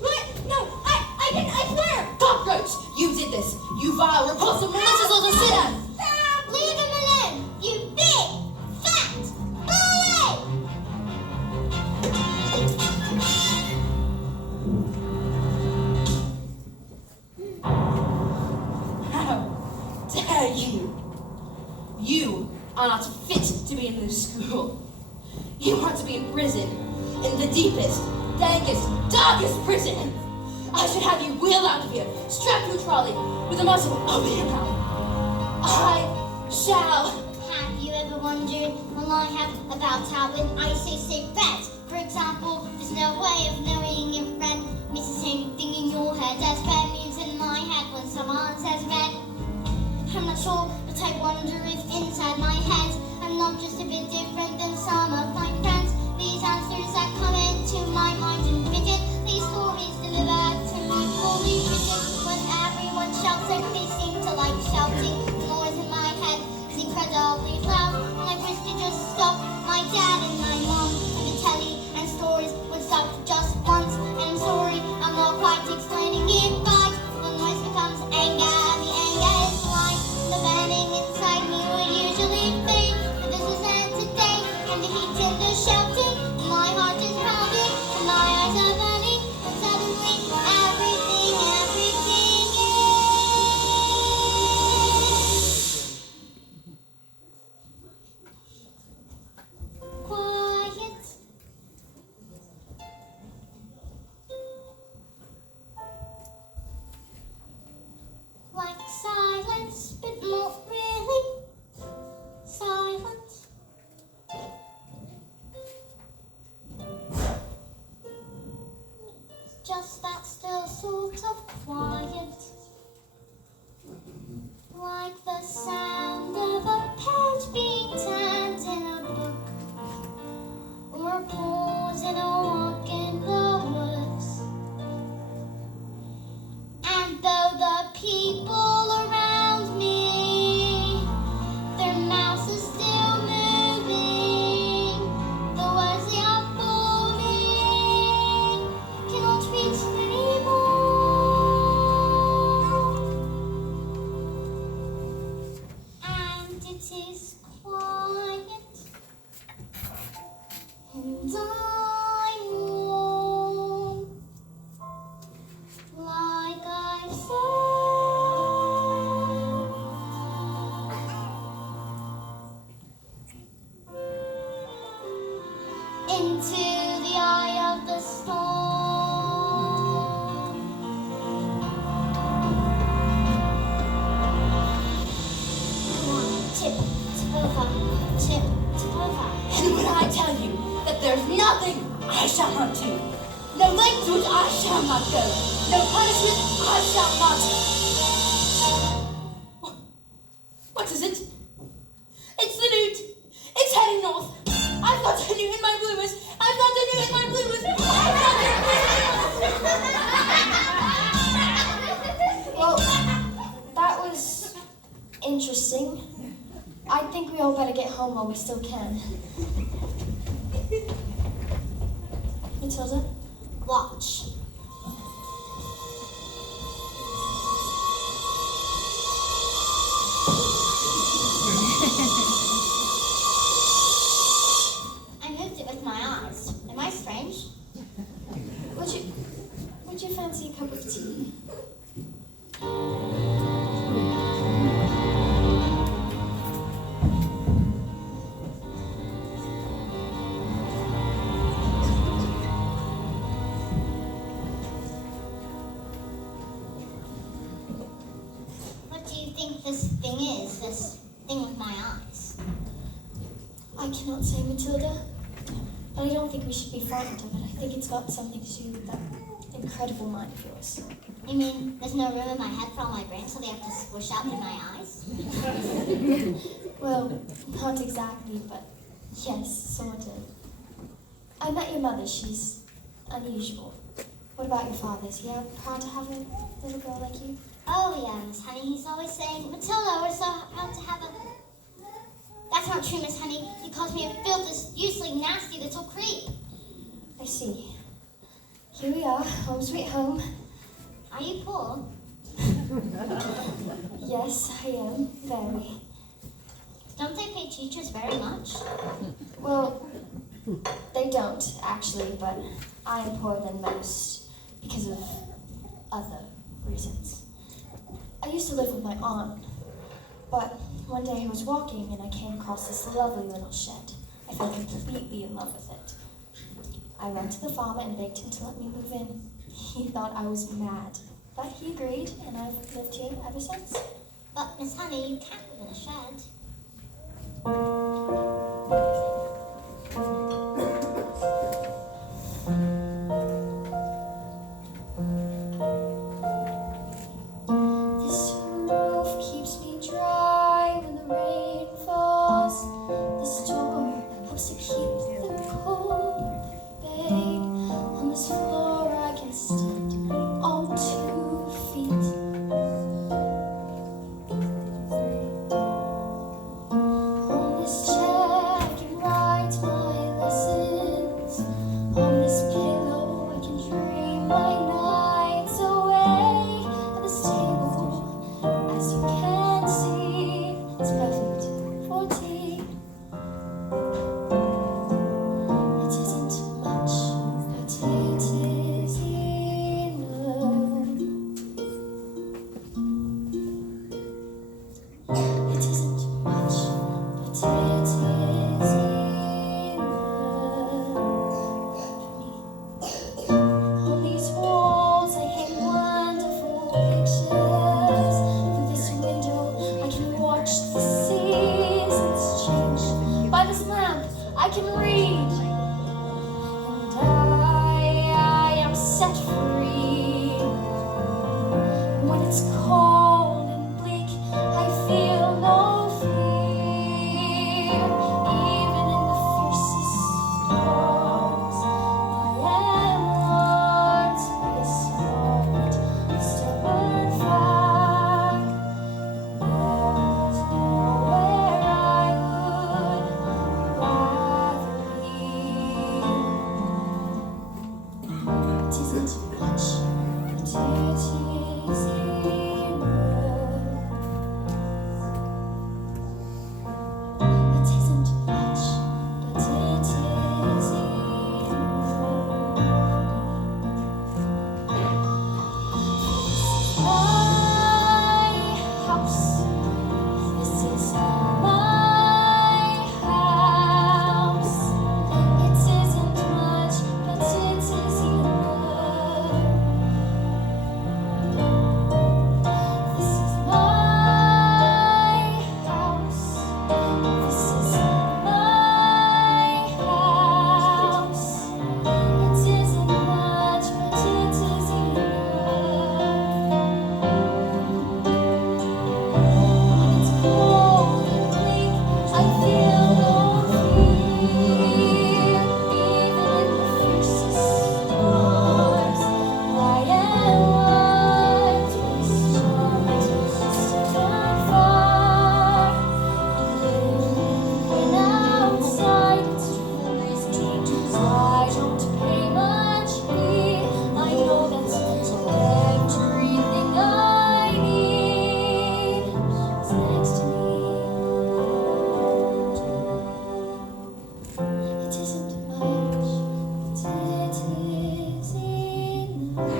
What? No, I didn't, I swear! Cockroach! You did this! You vile, repulsive, malicious little sinner! Stop! Leave him alone, you big, fat bully! How dare you! You are not fit to be in this school. You want to be in prison, in the deepest, dankest, darkest prison. I should have you wheeled out of here, strapped to a trolley, with a muzzle over your mouth. I shall. Have you ever wondered, well I have, about how when I say red, for example, there's no way of knowing if red means the same thing in your head as red means in my head when someone says red. sure, but I wonder if inside my head I'm not just a bit different than some of my friends. These answers that come into my mind in rigid, these stories delivered to me fully rigid. When everyone shouts like they seem to like shouting, the noise in my head is incredibly loud. And I wish to just stop my dad and my mom, and the telly and stories would stop just once. And I'm sorry, I'm not quite explaining it right. The noise becomes anger, the anger is like the burning inside me would usually fade. But this isn't today, and the heat and the shouting, my heart is pounding, and my eyes are burning, and suddenly everything is quiet. Like silence, but not really silence. Just that still sort of quiet. Like the sound of a page being turned in a book, or a pause in a walk in the woods. And though the people around me, their mouths are still moving, the words they are forming cannot reach anymore. And it is quiet, and I'm warm, like I said, into the eye of the storm. Come on, tip, tip over, tip, tip over. And when I tell you that there's nothing I shall not do, no length to which I shall not go, no punishment I shall not. What is it? It's the newt. It's heading north. I've got a newt in my bloomers. I've got a newt in my bloomers. I've got a newt in my bloomers. Well, that was interesting. I think we all better get home while we still can. Matilda? Watch. I moved it with my eyes. Am I strange? Would you fancy a cup of tea? What do you think this thing is? This thing with my eyes? I cannot say, Matilda, but I don't think we should be frightened of it. I think it's got something to do with that incredible mind of yours. You mean there's no room in my head for all my brains, so they have to squish out through my eyes? Well, not exactly, but yes, sort of. I met your mother. She's unusual. What about your father? Is he proud to have a little girl like you? Oh yeah, Miss Honey, he's always saying, Matilda, we're so proud to have a... That's not true, Miss Honey. He calls me a filthless, useless, nasty little creep. I see. Here we are, home sweet home. Are you poor? Yes, I am. Very. Don't they pay teachers very much? Well, they don't, actually, but I am poorer than most because of other reasons. I used to live with my aunt, but one day I was walking and I came across this lovely little shed. I fell completely in love with it. I went to the farmer and begged him to let me move in. He thought I was mad, but he agreed, and I've lived here ever since. But, Miss Honey, you can't live in a shed. This roof keeps me dry. and I am set free. When it's cold and bleak, I feel no fear. Even in the fiercest storms, I am born to be a smart, stubborn fire. There's nowhere I would rather be. It isn't much, but it is enough. It isn't much, but it is enough. My house. This is my house. It isn't much, but it is enough. This is my house. This is my house. It isn't much, but it is enough. When it's cold and bleak, I feel no fear. Even in the fiercest storms, I am one to be smart, stubborn fire. When outside it's freezing, I don't pay much heed. I know that everything I need is next to me. It isn't much, but it is enough.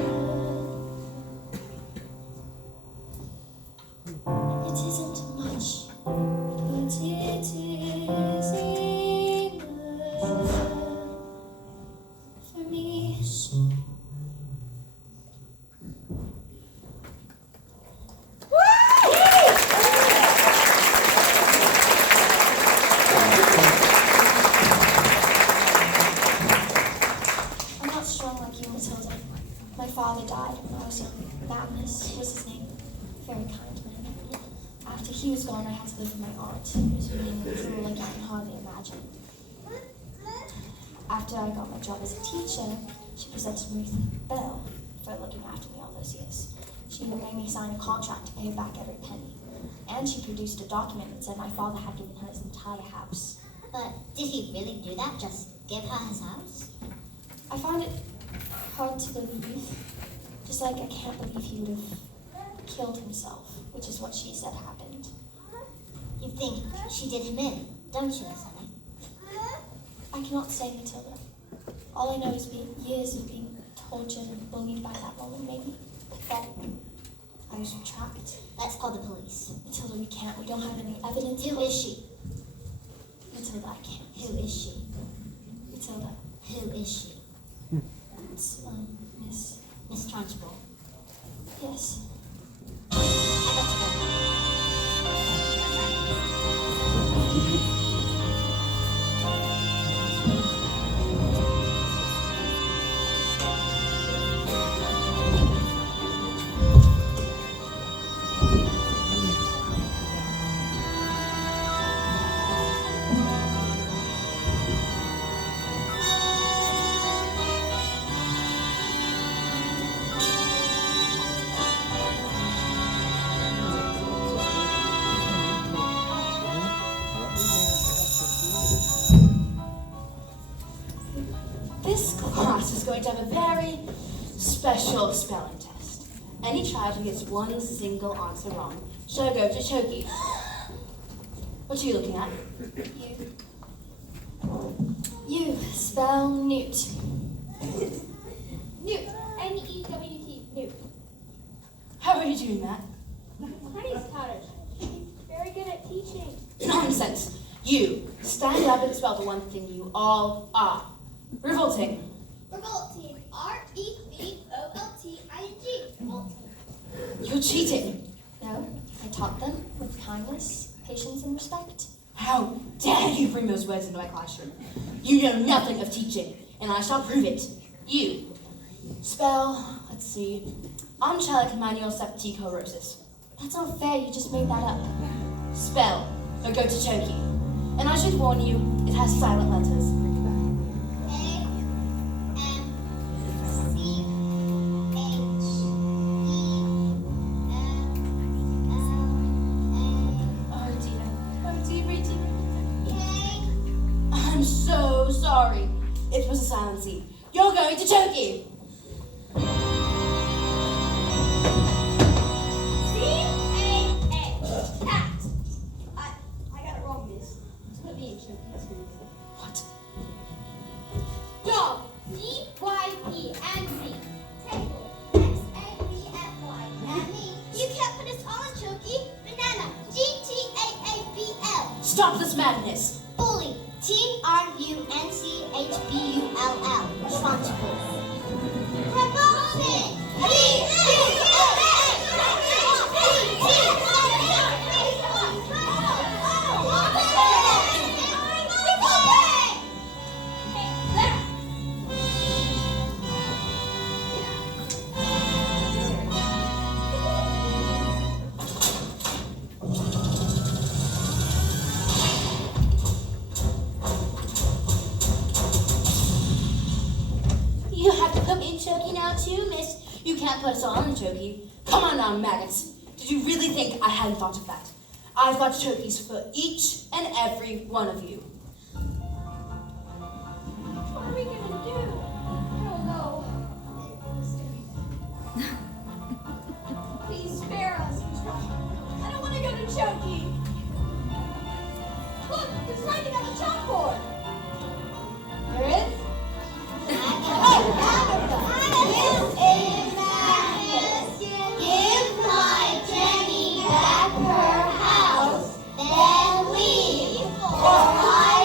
It isn't much, but it is enough for me. I'm not strong like you, Matilda. My father died when I was young. Magnus was his name. Very kind man. After he was gone, I had to live with my aunt, who was mean and cruel like you can hardly imagine. After I got my job as a teacher, she presented me with a bill for looking after me all those years. She made me sign a contract to pay her back every penny. And she produced a document that said my father had given her his entire house. But did he really do that? Just give her his house? I find it hard to believe. Just like I can't believe he would have killed himself, which is what she said happened. You think she did him in, don't you, Sonny? I cannot say, Matilda. All I know is years of being tortured and bullied by that woman made me pathetic. I was trapped. Let's call the police. Matilda, we can't. We don't have any evidence. Who is she? Matilda, I can't. Who is she? Matilda, Who is she? it's, Miss Trunchbull. yes. I got to go. This class is going to have a very special spelling test. Any child who gets one single answer wrong shall go to Choki. What are you looking at? You spell Newt. Newt. N-E-W-T. Newt. How are you doing that? Honey's cottage. She's very good at teaching. Nonsense. You stand up and spell the one thing you all are. Revolting. Revolting. R-E-V-O-L-T-I-N-G. Revolting. You're cheating. No, I taught them with kindness, patience, and respect. How dare you bring those words into my classroom? You know nothing of teaching, and I shall prove it. You. Spell, let's see. Angelic manual septicorosis. That's not fair, you just made that up. Spell, or go to Turkey. And I should warn you, it has silent letters. I'm so sorry. It was a silent C. You're going to Turkey. C-A-H. Cat. I got it wrong, miss. It's gonna be in Chucky too. What? Dog. D-Y-E and Z. Table. X-A-B-F-Y. And me. You can't put us all in Chucky. Banana. G-T-A-A-B-L. Stop this madness. Bully. T-R-U-N-C-H-B-U-L-L. Trunchbull. Revolting. You have to come in Turkey now too, miss. You can't put us all in Turkey. Come on now, maggots. Did you really think I hadn't thought of that? I've got turkeys for each and every one of you. What are we gonna do? I don't know. Please spare us. I don't want to go to Chucky. Look, there's writing on the chalkboard. There is? Give my Jenny back her house, then leave, or I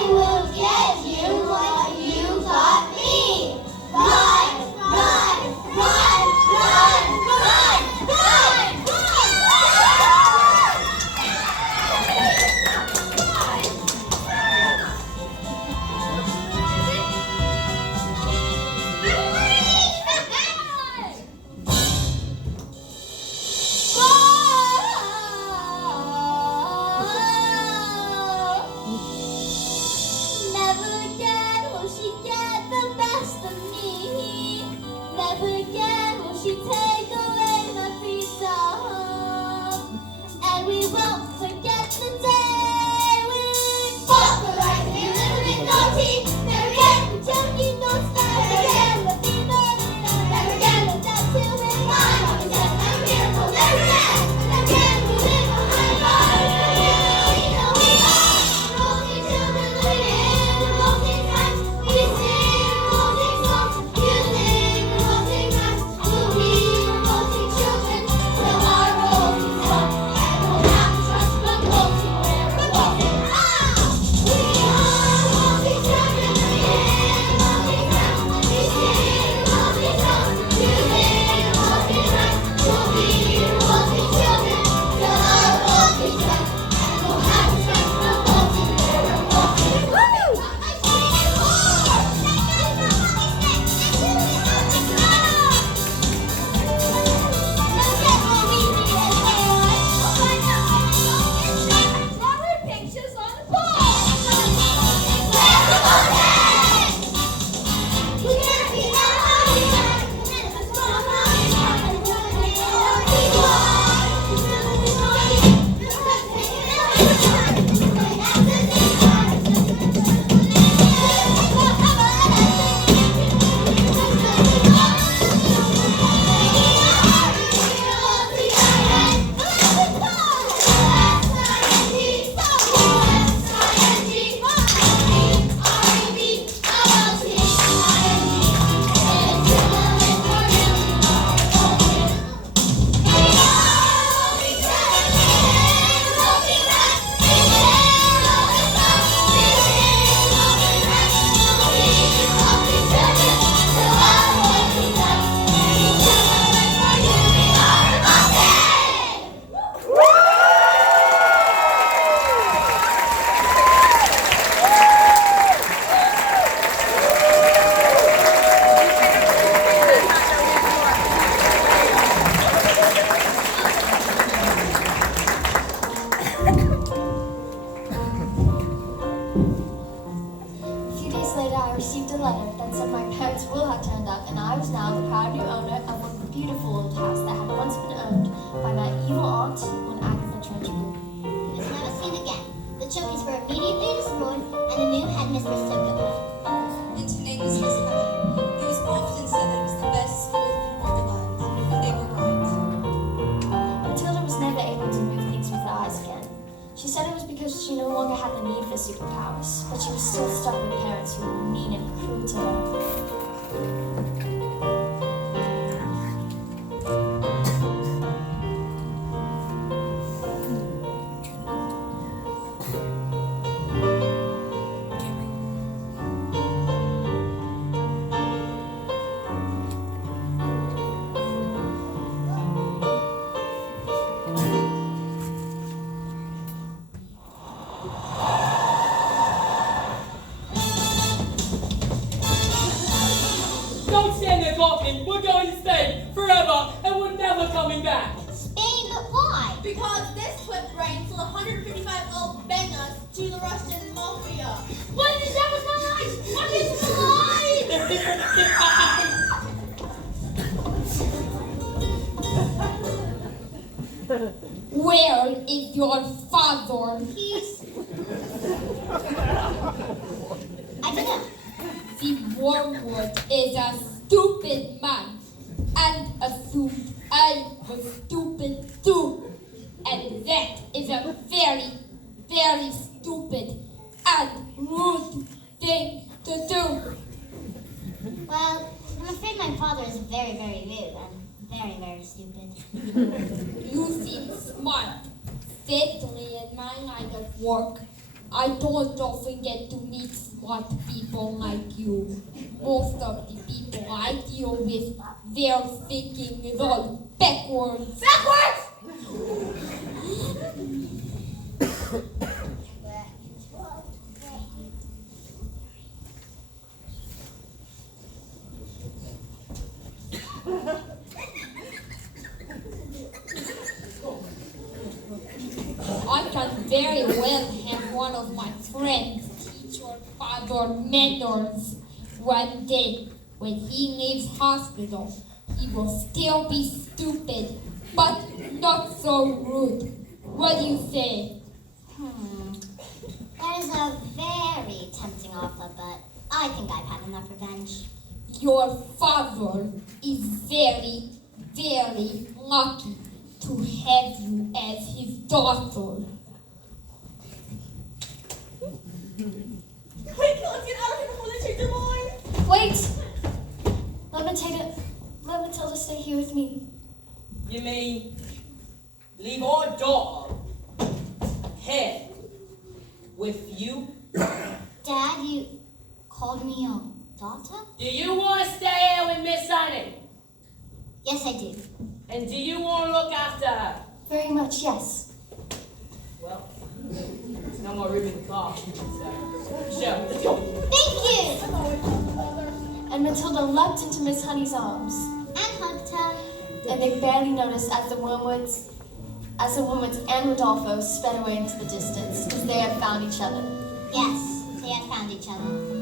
letter that said my parents will have turned up, and I was now the proud new owner of a beautiful old house that had once been owned by my evil aunt when Agatha Trench ruled. He was never seen again. The Chokis were immediately destroyed, and the new headmistress took over. And her name was Miss Honey. It was often said that it was the best school in all the land, and they were right. Matilda was never able to move things with her eyes again. She said it was because she no longer had the need for superpowers, but she was still stuck with parents who were mean and cruel to her. Don't stand there gawking. We're going to stay forever, and we're never coming back. Spain, but why? Because this trip brings 155 old bangers to the Russian mafia. What is that with my eyes? What is Where is your father? I don't know. The wormwood is a stupid man, and assumed I was stupid too. And that is a very, very stupid and rude thing to do. Well, I'm afraid my father is very, very rude and very, very stupid. You seem smart. Certainly in my line of work, I don't often get to meet smart people like you. Most of the people I deal with, their thinking is all backwards. I can very well have one of my friends teach your father manners. One day, when he leaves hospital, he will still be stupid, but not so rude. What do you say? That is a very tempting offer, but I think I've had enough revenge. Your father is very, very lucky to have you as his daughter. Quick, let's get out of here before they change their mind. Wait! Let Matilda stay here with me. You mean leave our daughter here with you? Dad, you called me your daughter? Do you want to stay here with Miss Honey? Yes, I do. And do you want to look after her? Very much, yes. Well, there's no more room in the car. So, sure, let's go. Thank you! And Matilda leapt into Miss Honey's arms, And hugged her. and they barely noticed as the Wormwoods and Rodolfo sped away into the distance, because they had found each other. Yes, they had found each other.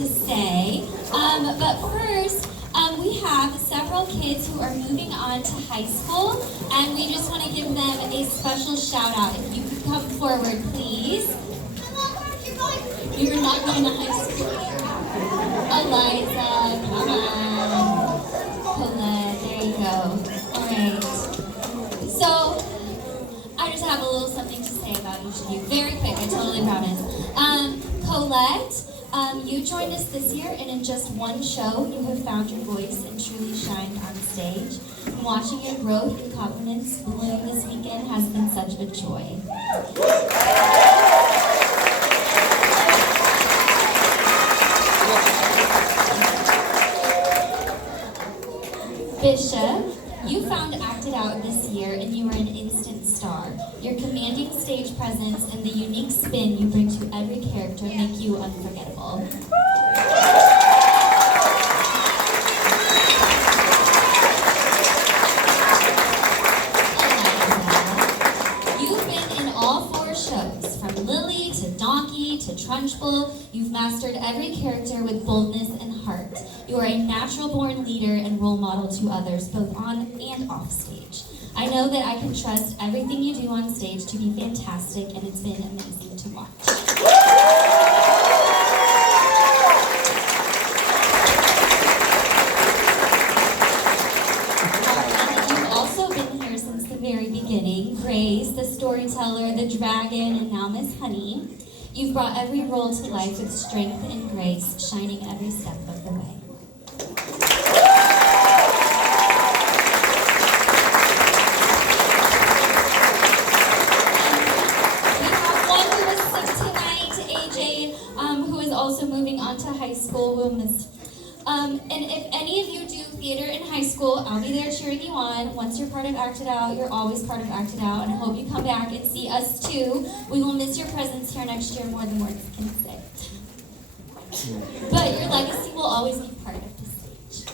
to say. But first, we have several kids who are moving on to high school, and we just want to give them a special shout out. If you could come forward, please. You're not going to high school. Eliza, come on. Colette, there you go. All right. So, I just have a little something to say about each of you. Very quick, I totally promise. Colette, you joined us this year, and in just one show, you have found your voice and truly shined on stage. And watching your growth and confidence bloom this weekend has been such a joy. Bishop, you found Acted Out this year, and you are an instant star. Your commanding stage presence and the unique spin you bring to every character make you unforgettable. You've been in all 4 shows, from Lily to Donkey to Trunchbull. You've mastered every character with boldness and heart. You are a natural-born leader and role model to others, both on and off stage. I know that I can trust everything you do on stage to be fantastic, and it's been amazing to watch. You've also been here since the very beginning. Grace, the storyteller, the dragon, and now Miss Honey. You've brought every role to life with strength and grace, shining every step of the way. Also moving on to high school, we'll miss. And if any of you do theater in high school, I'll be there cheering you on. Once you're part of Acted Out, you're always part of Acted Out, and I hope you come back and see us too. We will miss your presence here next year more than words can say. But your legacy will always be part of the stage.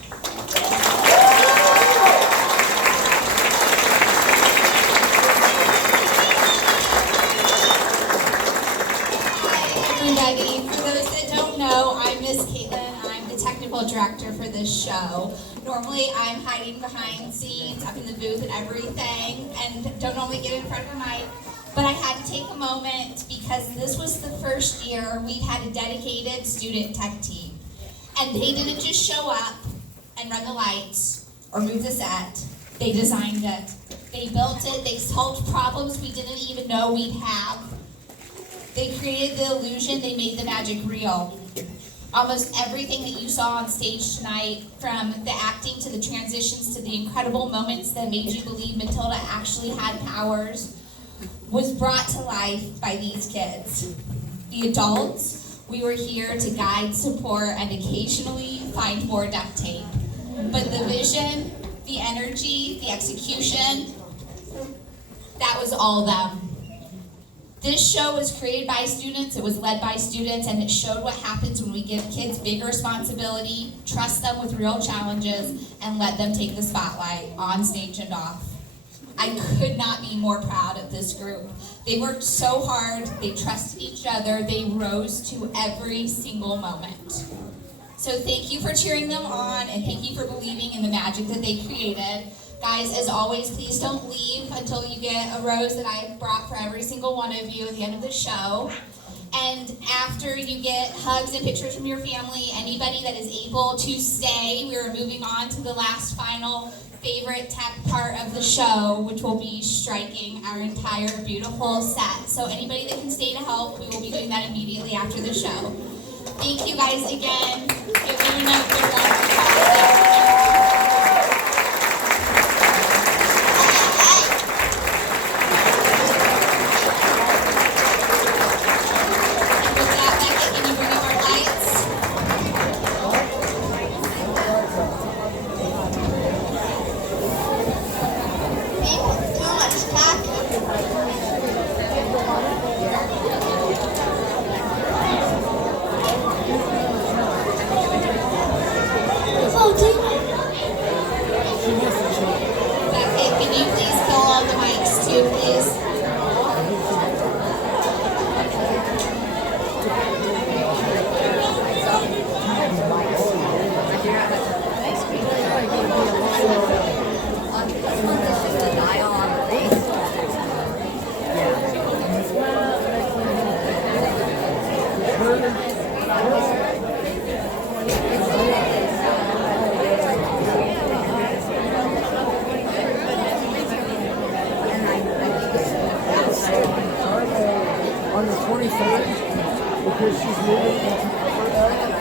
Everybody, for those that don't know, I'm Miss Caitlin. I'm the technical director for this show. Normally, I'm hiding behind scenes, up in the booth and everything, and don't normally get in front of the mic. But I had to take a moment because this was the first year we've had a dedicated student tech team. And they didn't just show up and run the lights or move the set. They designed it. They built it. They solved problems we didn't even know we'd have. They created the illusion, they made the magic real. Almost everything that you saw on stage tonight, from the acting to the transitions to the incredible moments that made you believe Matilda actually had powers, was brought to life by these kids. The adults, we were here to guide, support, and occasionally find more duct tape. But the vision, the energy, the execution, that was all them. This show was created by students, it was led by students, and it showed what happens when we give kids big responsibility, trust them with real challenges, and let them take the spotlight on stage and off. I could not be more proud of this group. They worked so hard, they trusted each other, they rose to every single moment. So thank you for cheering them on, and thank you for believing in the magic that they created. Guys, as always, please don't leave until you get a rose that I brought for every single one of you at the end of the show. And after you get hugs and pictures from your family, anybody that is able to stay, we are moving on to the last final favorite tech part of the show, which will be striking our entire beautiful set. So anybody that can stay to help, we will be doing that immediately after the show. Thank you guys again. Give them a good round. 23rd because she's moving into upper area.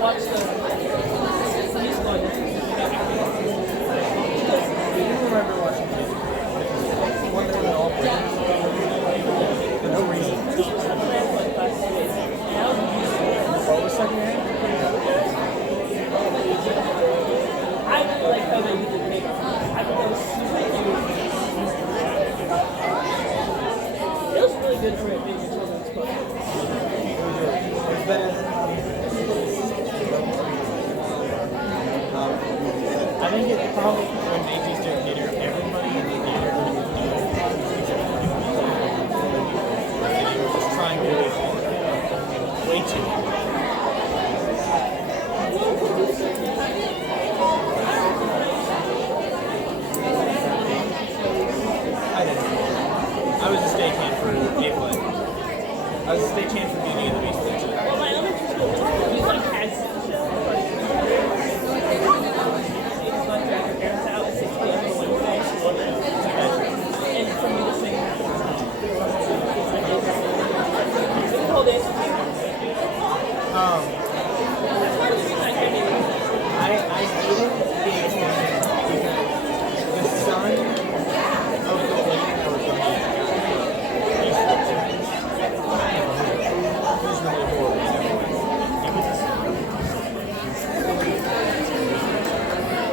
watch the police one. I do remember watching it. One that was all for no reason. What was secondhand? I really like how they did the paper. I thought that was super cute. It was really good for it being a children's book. It's better. I think it probably when babies